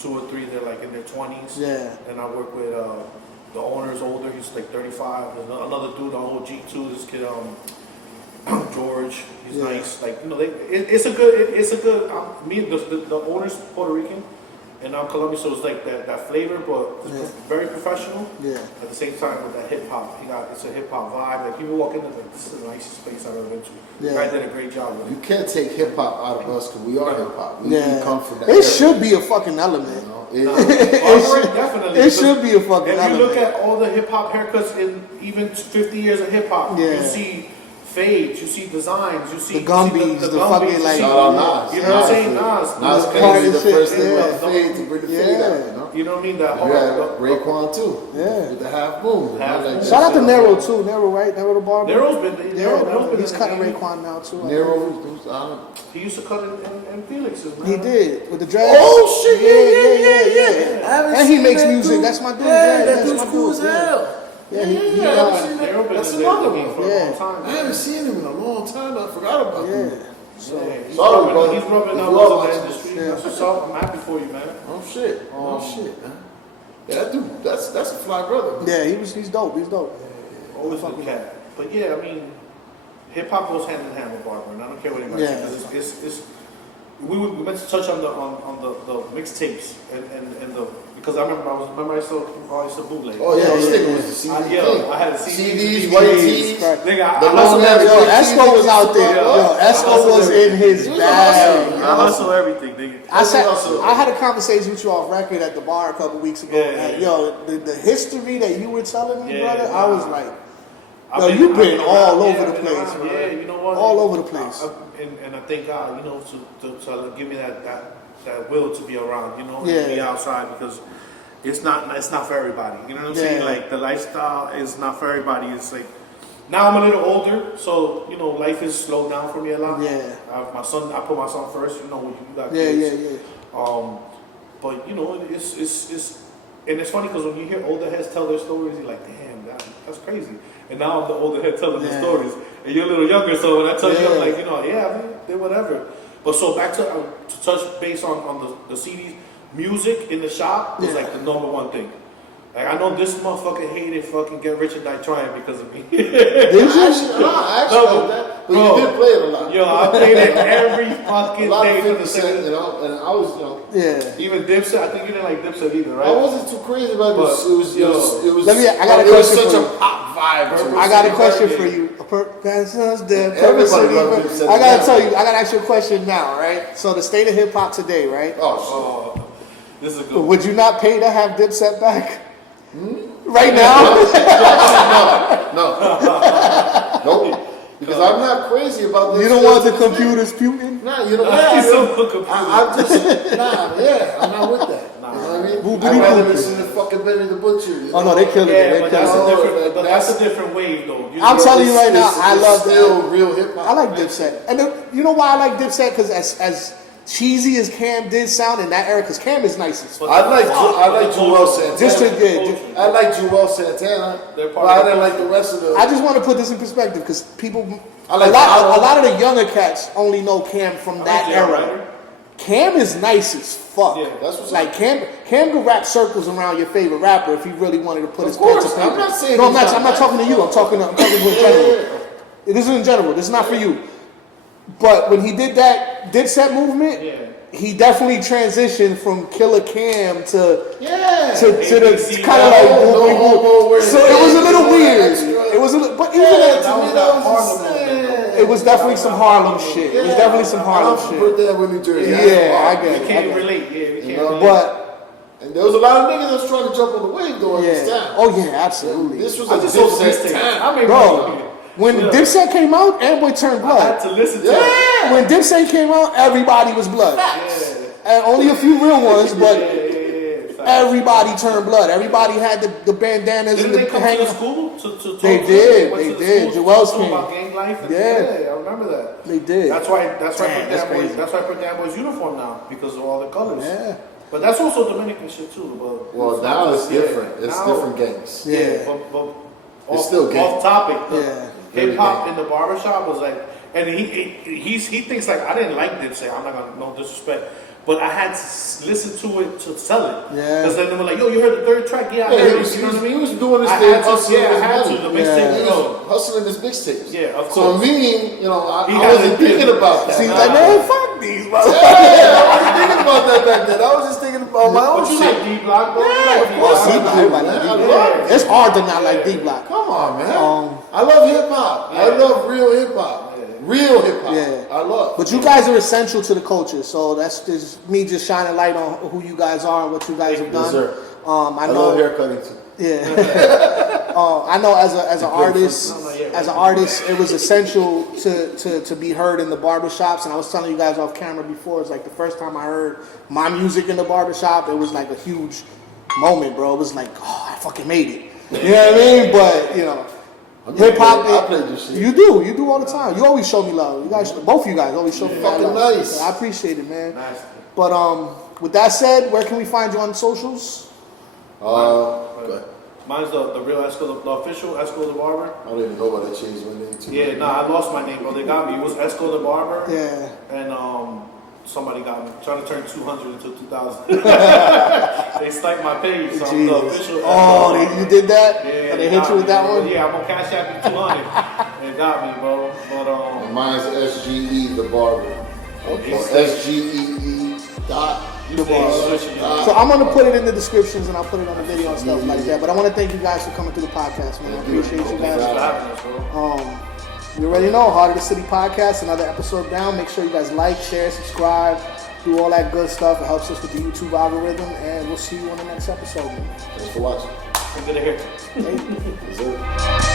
2 or 3. They're like in their 20s. Yeah. And I work with the owner is older. He's like 35. There's another dude on OG too. This kid, George. He's nice. Like it's a good. Me, the owner's Puerto Rican, and I'm Colombian, so it's like that flavor, but it's very professional. Yeah. At the same time, with that hip hop, it's a hip hop vibe. Like people walk in, like this is the nicest place I've ever been to. Yeah. The guy did a great job with it. You can't take hip hop out of us because we are hip hop. We come from that. It should be a fucking element. Definitely. It should be a fucking element. If you look at all the hip hop haircuts in even 50 years of hip hop, you see fades, you see designs, you see the Gumbies, the fucking like. Shout out Nas. You know what I'm saying? Nas came the first thing with the fade to bring the fade out. You know what I mean? That you had Raekwon too. Yeah. With the half boom. Shout out to Nero too. Nero, right? Nero the barber. Nero's been he's cutting Raekwon now too. Nero, he used to cut in Felix's, man. He did with the dreads. Oh shit! Yeah. And he makes music. That's my dude. Yeah, that dude's cool as hell. Yeah, that's another one. For a long time. I haven't seen him in a long time. I forgot about him. He's rubbing out the industry. That's what's up. I'm happy for you, man. Oh shit, man. Yeah, that dude, that's a fly brother. Man. Yeah, he's dope. He's dope. Always good cat. But yeah, I mean, hip hop goes hand in hand with Barber, and I don't care what anybody says. It's we meant to touch on the mixtapes and the because I used to bootleg. Oh yeah, this nigga was the CD. I had CDs, white tees. Nigga, the long Esco was out there. Esco was in his bag. I hustle everything, nigga. I had a conversation with you off record at the bar a couple weeks ago. The history that you were telling me, brother, I was like, you've been all over the place, man. Yeah, you know what? All over the place. And I thank God, you know, to give me that will to be around, you know, yeah. to be outside because it's not for everybody. You know what I'm saying? Like the lifestyle is not for everybody. It's like now I'm a little older, so you know, life is slowed down for me a lot. Yeah. I put my son first. You know, you got kids. But you know, it's and it's funny because when you hear older heads tell their stories, you're like, damn, that's crazy. And now I'm the older head telling the stories, and you're a little younger. So when I tell you, I'm like, you know, I mean, they whatever. But so back to touch base on the CDs, music in the shop was like the number one thing. Like I know this motherfucker hated fucking Get Rich or Die Trying because of me. Did you? Actually, that. But you did play it a lot. Yo, I played it every fucking day for the second, you know, and I was, you know. Yeah. Even Dipset, I think you didn't like Dipset either, right? I wasn't too crazy about it. It was. I got a question such for you. a pop vibe. I got a question for you. I gotta tell you, I gotta ask you a question now, right? So the state of hip hop today, right? Oh, this is a good one. Would you not pay to have Dipset back? Right now? No. Nope. Because I'm not crazy about this. You don't want the computers puking? Nah, you know what? I'm just, I'm not with that. You know what I mean? I'd rather listen to fucking Benny the Butcher. You know? Oh no, they killed it. But that's a different wave though. I'm telling you right now, I love still real hip hop. I like Dipset. And you know why I like Dipset? Because as cheesy as Cam did sound in that era, because Cam is nice as fuck. I like Joel Santana. I like Joel Santana, but I didn't like the rest of the. I just want to put this in perspective because people, a lot of the younger cats only know Cam from that era. Cam is nice as fuck. Yeah, that's what's like Cam can rap circles around your favorite rapper if he really wanted to put his pen to paper. I'm not saying. No, I'm not talking to you. I'm talking to in general. This is in general. This is not for you. But when he did that Dipset movement, he definitely transitioned from Killer Cam to the kind of like boom. So it was a little weird. It was a little, but even it was definitely some Harlem shit. It was definitely some Harlem shit. Birthday with New Jersey. Yeah, I get it. We can't relate. Yeah, we can't relate. But and there was a lot of niggas that was trying to jump on the wave though at this time. Oh yeah, absolutely. This was a Dipset time. Bro. When Dipset came out, Amboy turned blood. I had to listen to it. When Dipset came out, everybody was blood. And only a few real ones, but everybody turned blood. Everybody had the bandanas and the hanging. To they did. Joel's came. About gang life. Yeah, I remember that. They did. That's why I put Amboy's uniform now because of all the colors. Yeah. But that's also Dominican shit too. But well, now it's different. It's different gangs. Yeah. But it's still gang. Off topic. Yeah. Hip hop in the barbershop was like, and he thinks like I didn't like Dipset. I'm not gonna no disrespect, but I had to listen to it to sell it. Yeah. Because then they were like, yo, you heard the third track? Yeah, I Yeah, heard he it. was, You know what I mean? he was doing this I thing, had to, hustling yeah, I his had money. to. The mixtape, He you know. was hustling his mixtapes. Yeah, of So course. me, you know, He I had wasn't to thinking do it. about that. See, Nah. like, man, fuck these, bro. Yeah, I wasn't thinking about that back then. I was just thinking about my own But you shit. like D-Block, bro? You Yeah, like of course D-Block. I do, Everybody man. like I D-Block. love it. It's hard to not like D-Block. Come on, man. Um, I love hip hop. I love real hip hop. Real hip hop. Yeah. I love. But you guys are essential to the culture, so that's just me just shining light on who you guys are and what you guys have done. Yes, sir. I I know. love haircutting too. Yeah. I know as an artist, it was essential to be heard in the barbershops. And I was telling you guys off camera before, it's like the first time I heard my music in the barbershop, it was like a huge moment, bro. It was like, oh, I fucking made it. You know what I mean? But, you know, hip hop, I play this shit. you do all the time. You always show me love. You guys, both of you guys always show me Fucking love. nice. So I appreciate it, man. Nice. But with that said, where can we find you on socials? Go ahead. Mine's the real Esco, the official Esco the Barber. I don't even know what I changed my name to. Yeah, I lost my name, bro. They got me. It was Esco the Barber. Yeah. And somebody got me. Trying to turn 200 into 2,000. They sniped my page, so I'm the official. Oh, you did that? Yeah, They hit you with that one? Yeah, I'm gonna cash out you 200. They got me, bro. But Mine's SGE the Barber. Okay. Or SGEE dot you switching it. So I'm gonna put it in the descriptions and I'll put it on the video and stuff like that. But I want to thank you guys for coming through the podcast, man. I appreciate you Thanks for guys. having us, bro. You already know, Heart of the City podcast, another episode down. Make sure you guys like, share, subscribe, do all that good stuff. It helps us with the YouTube algorithm, and we'll see you on the next episode, man. Thanks for watching. I'm gonna hear. Hey. Yes, sir.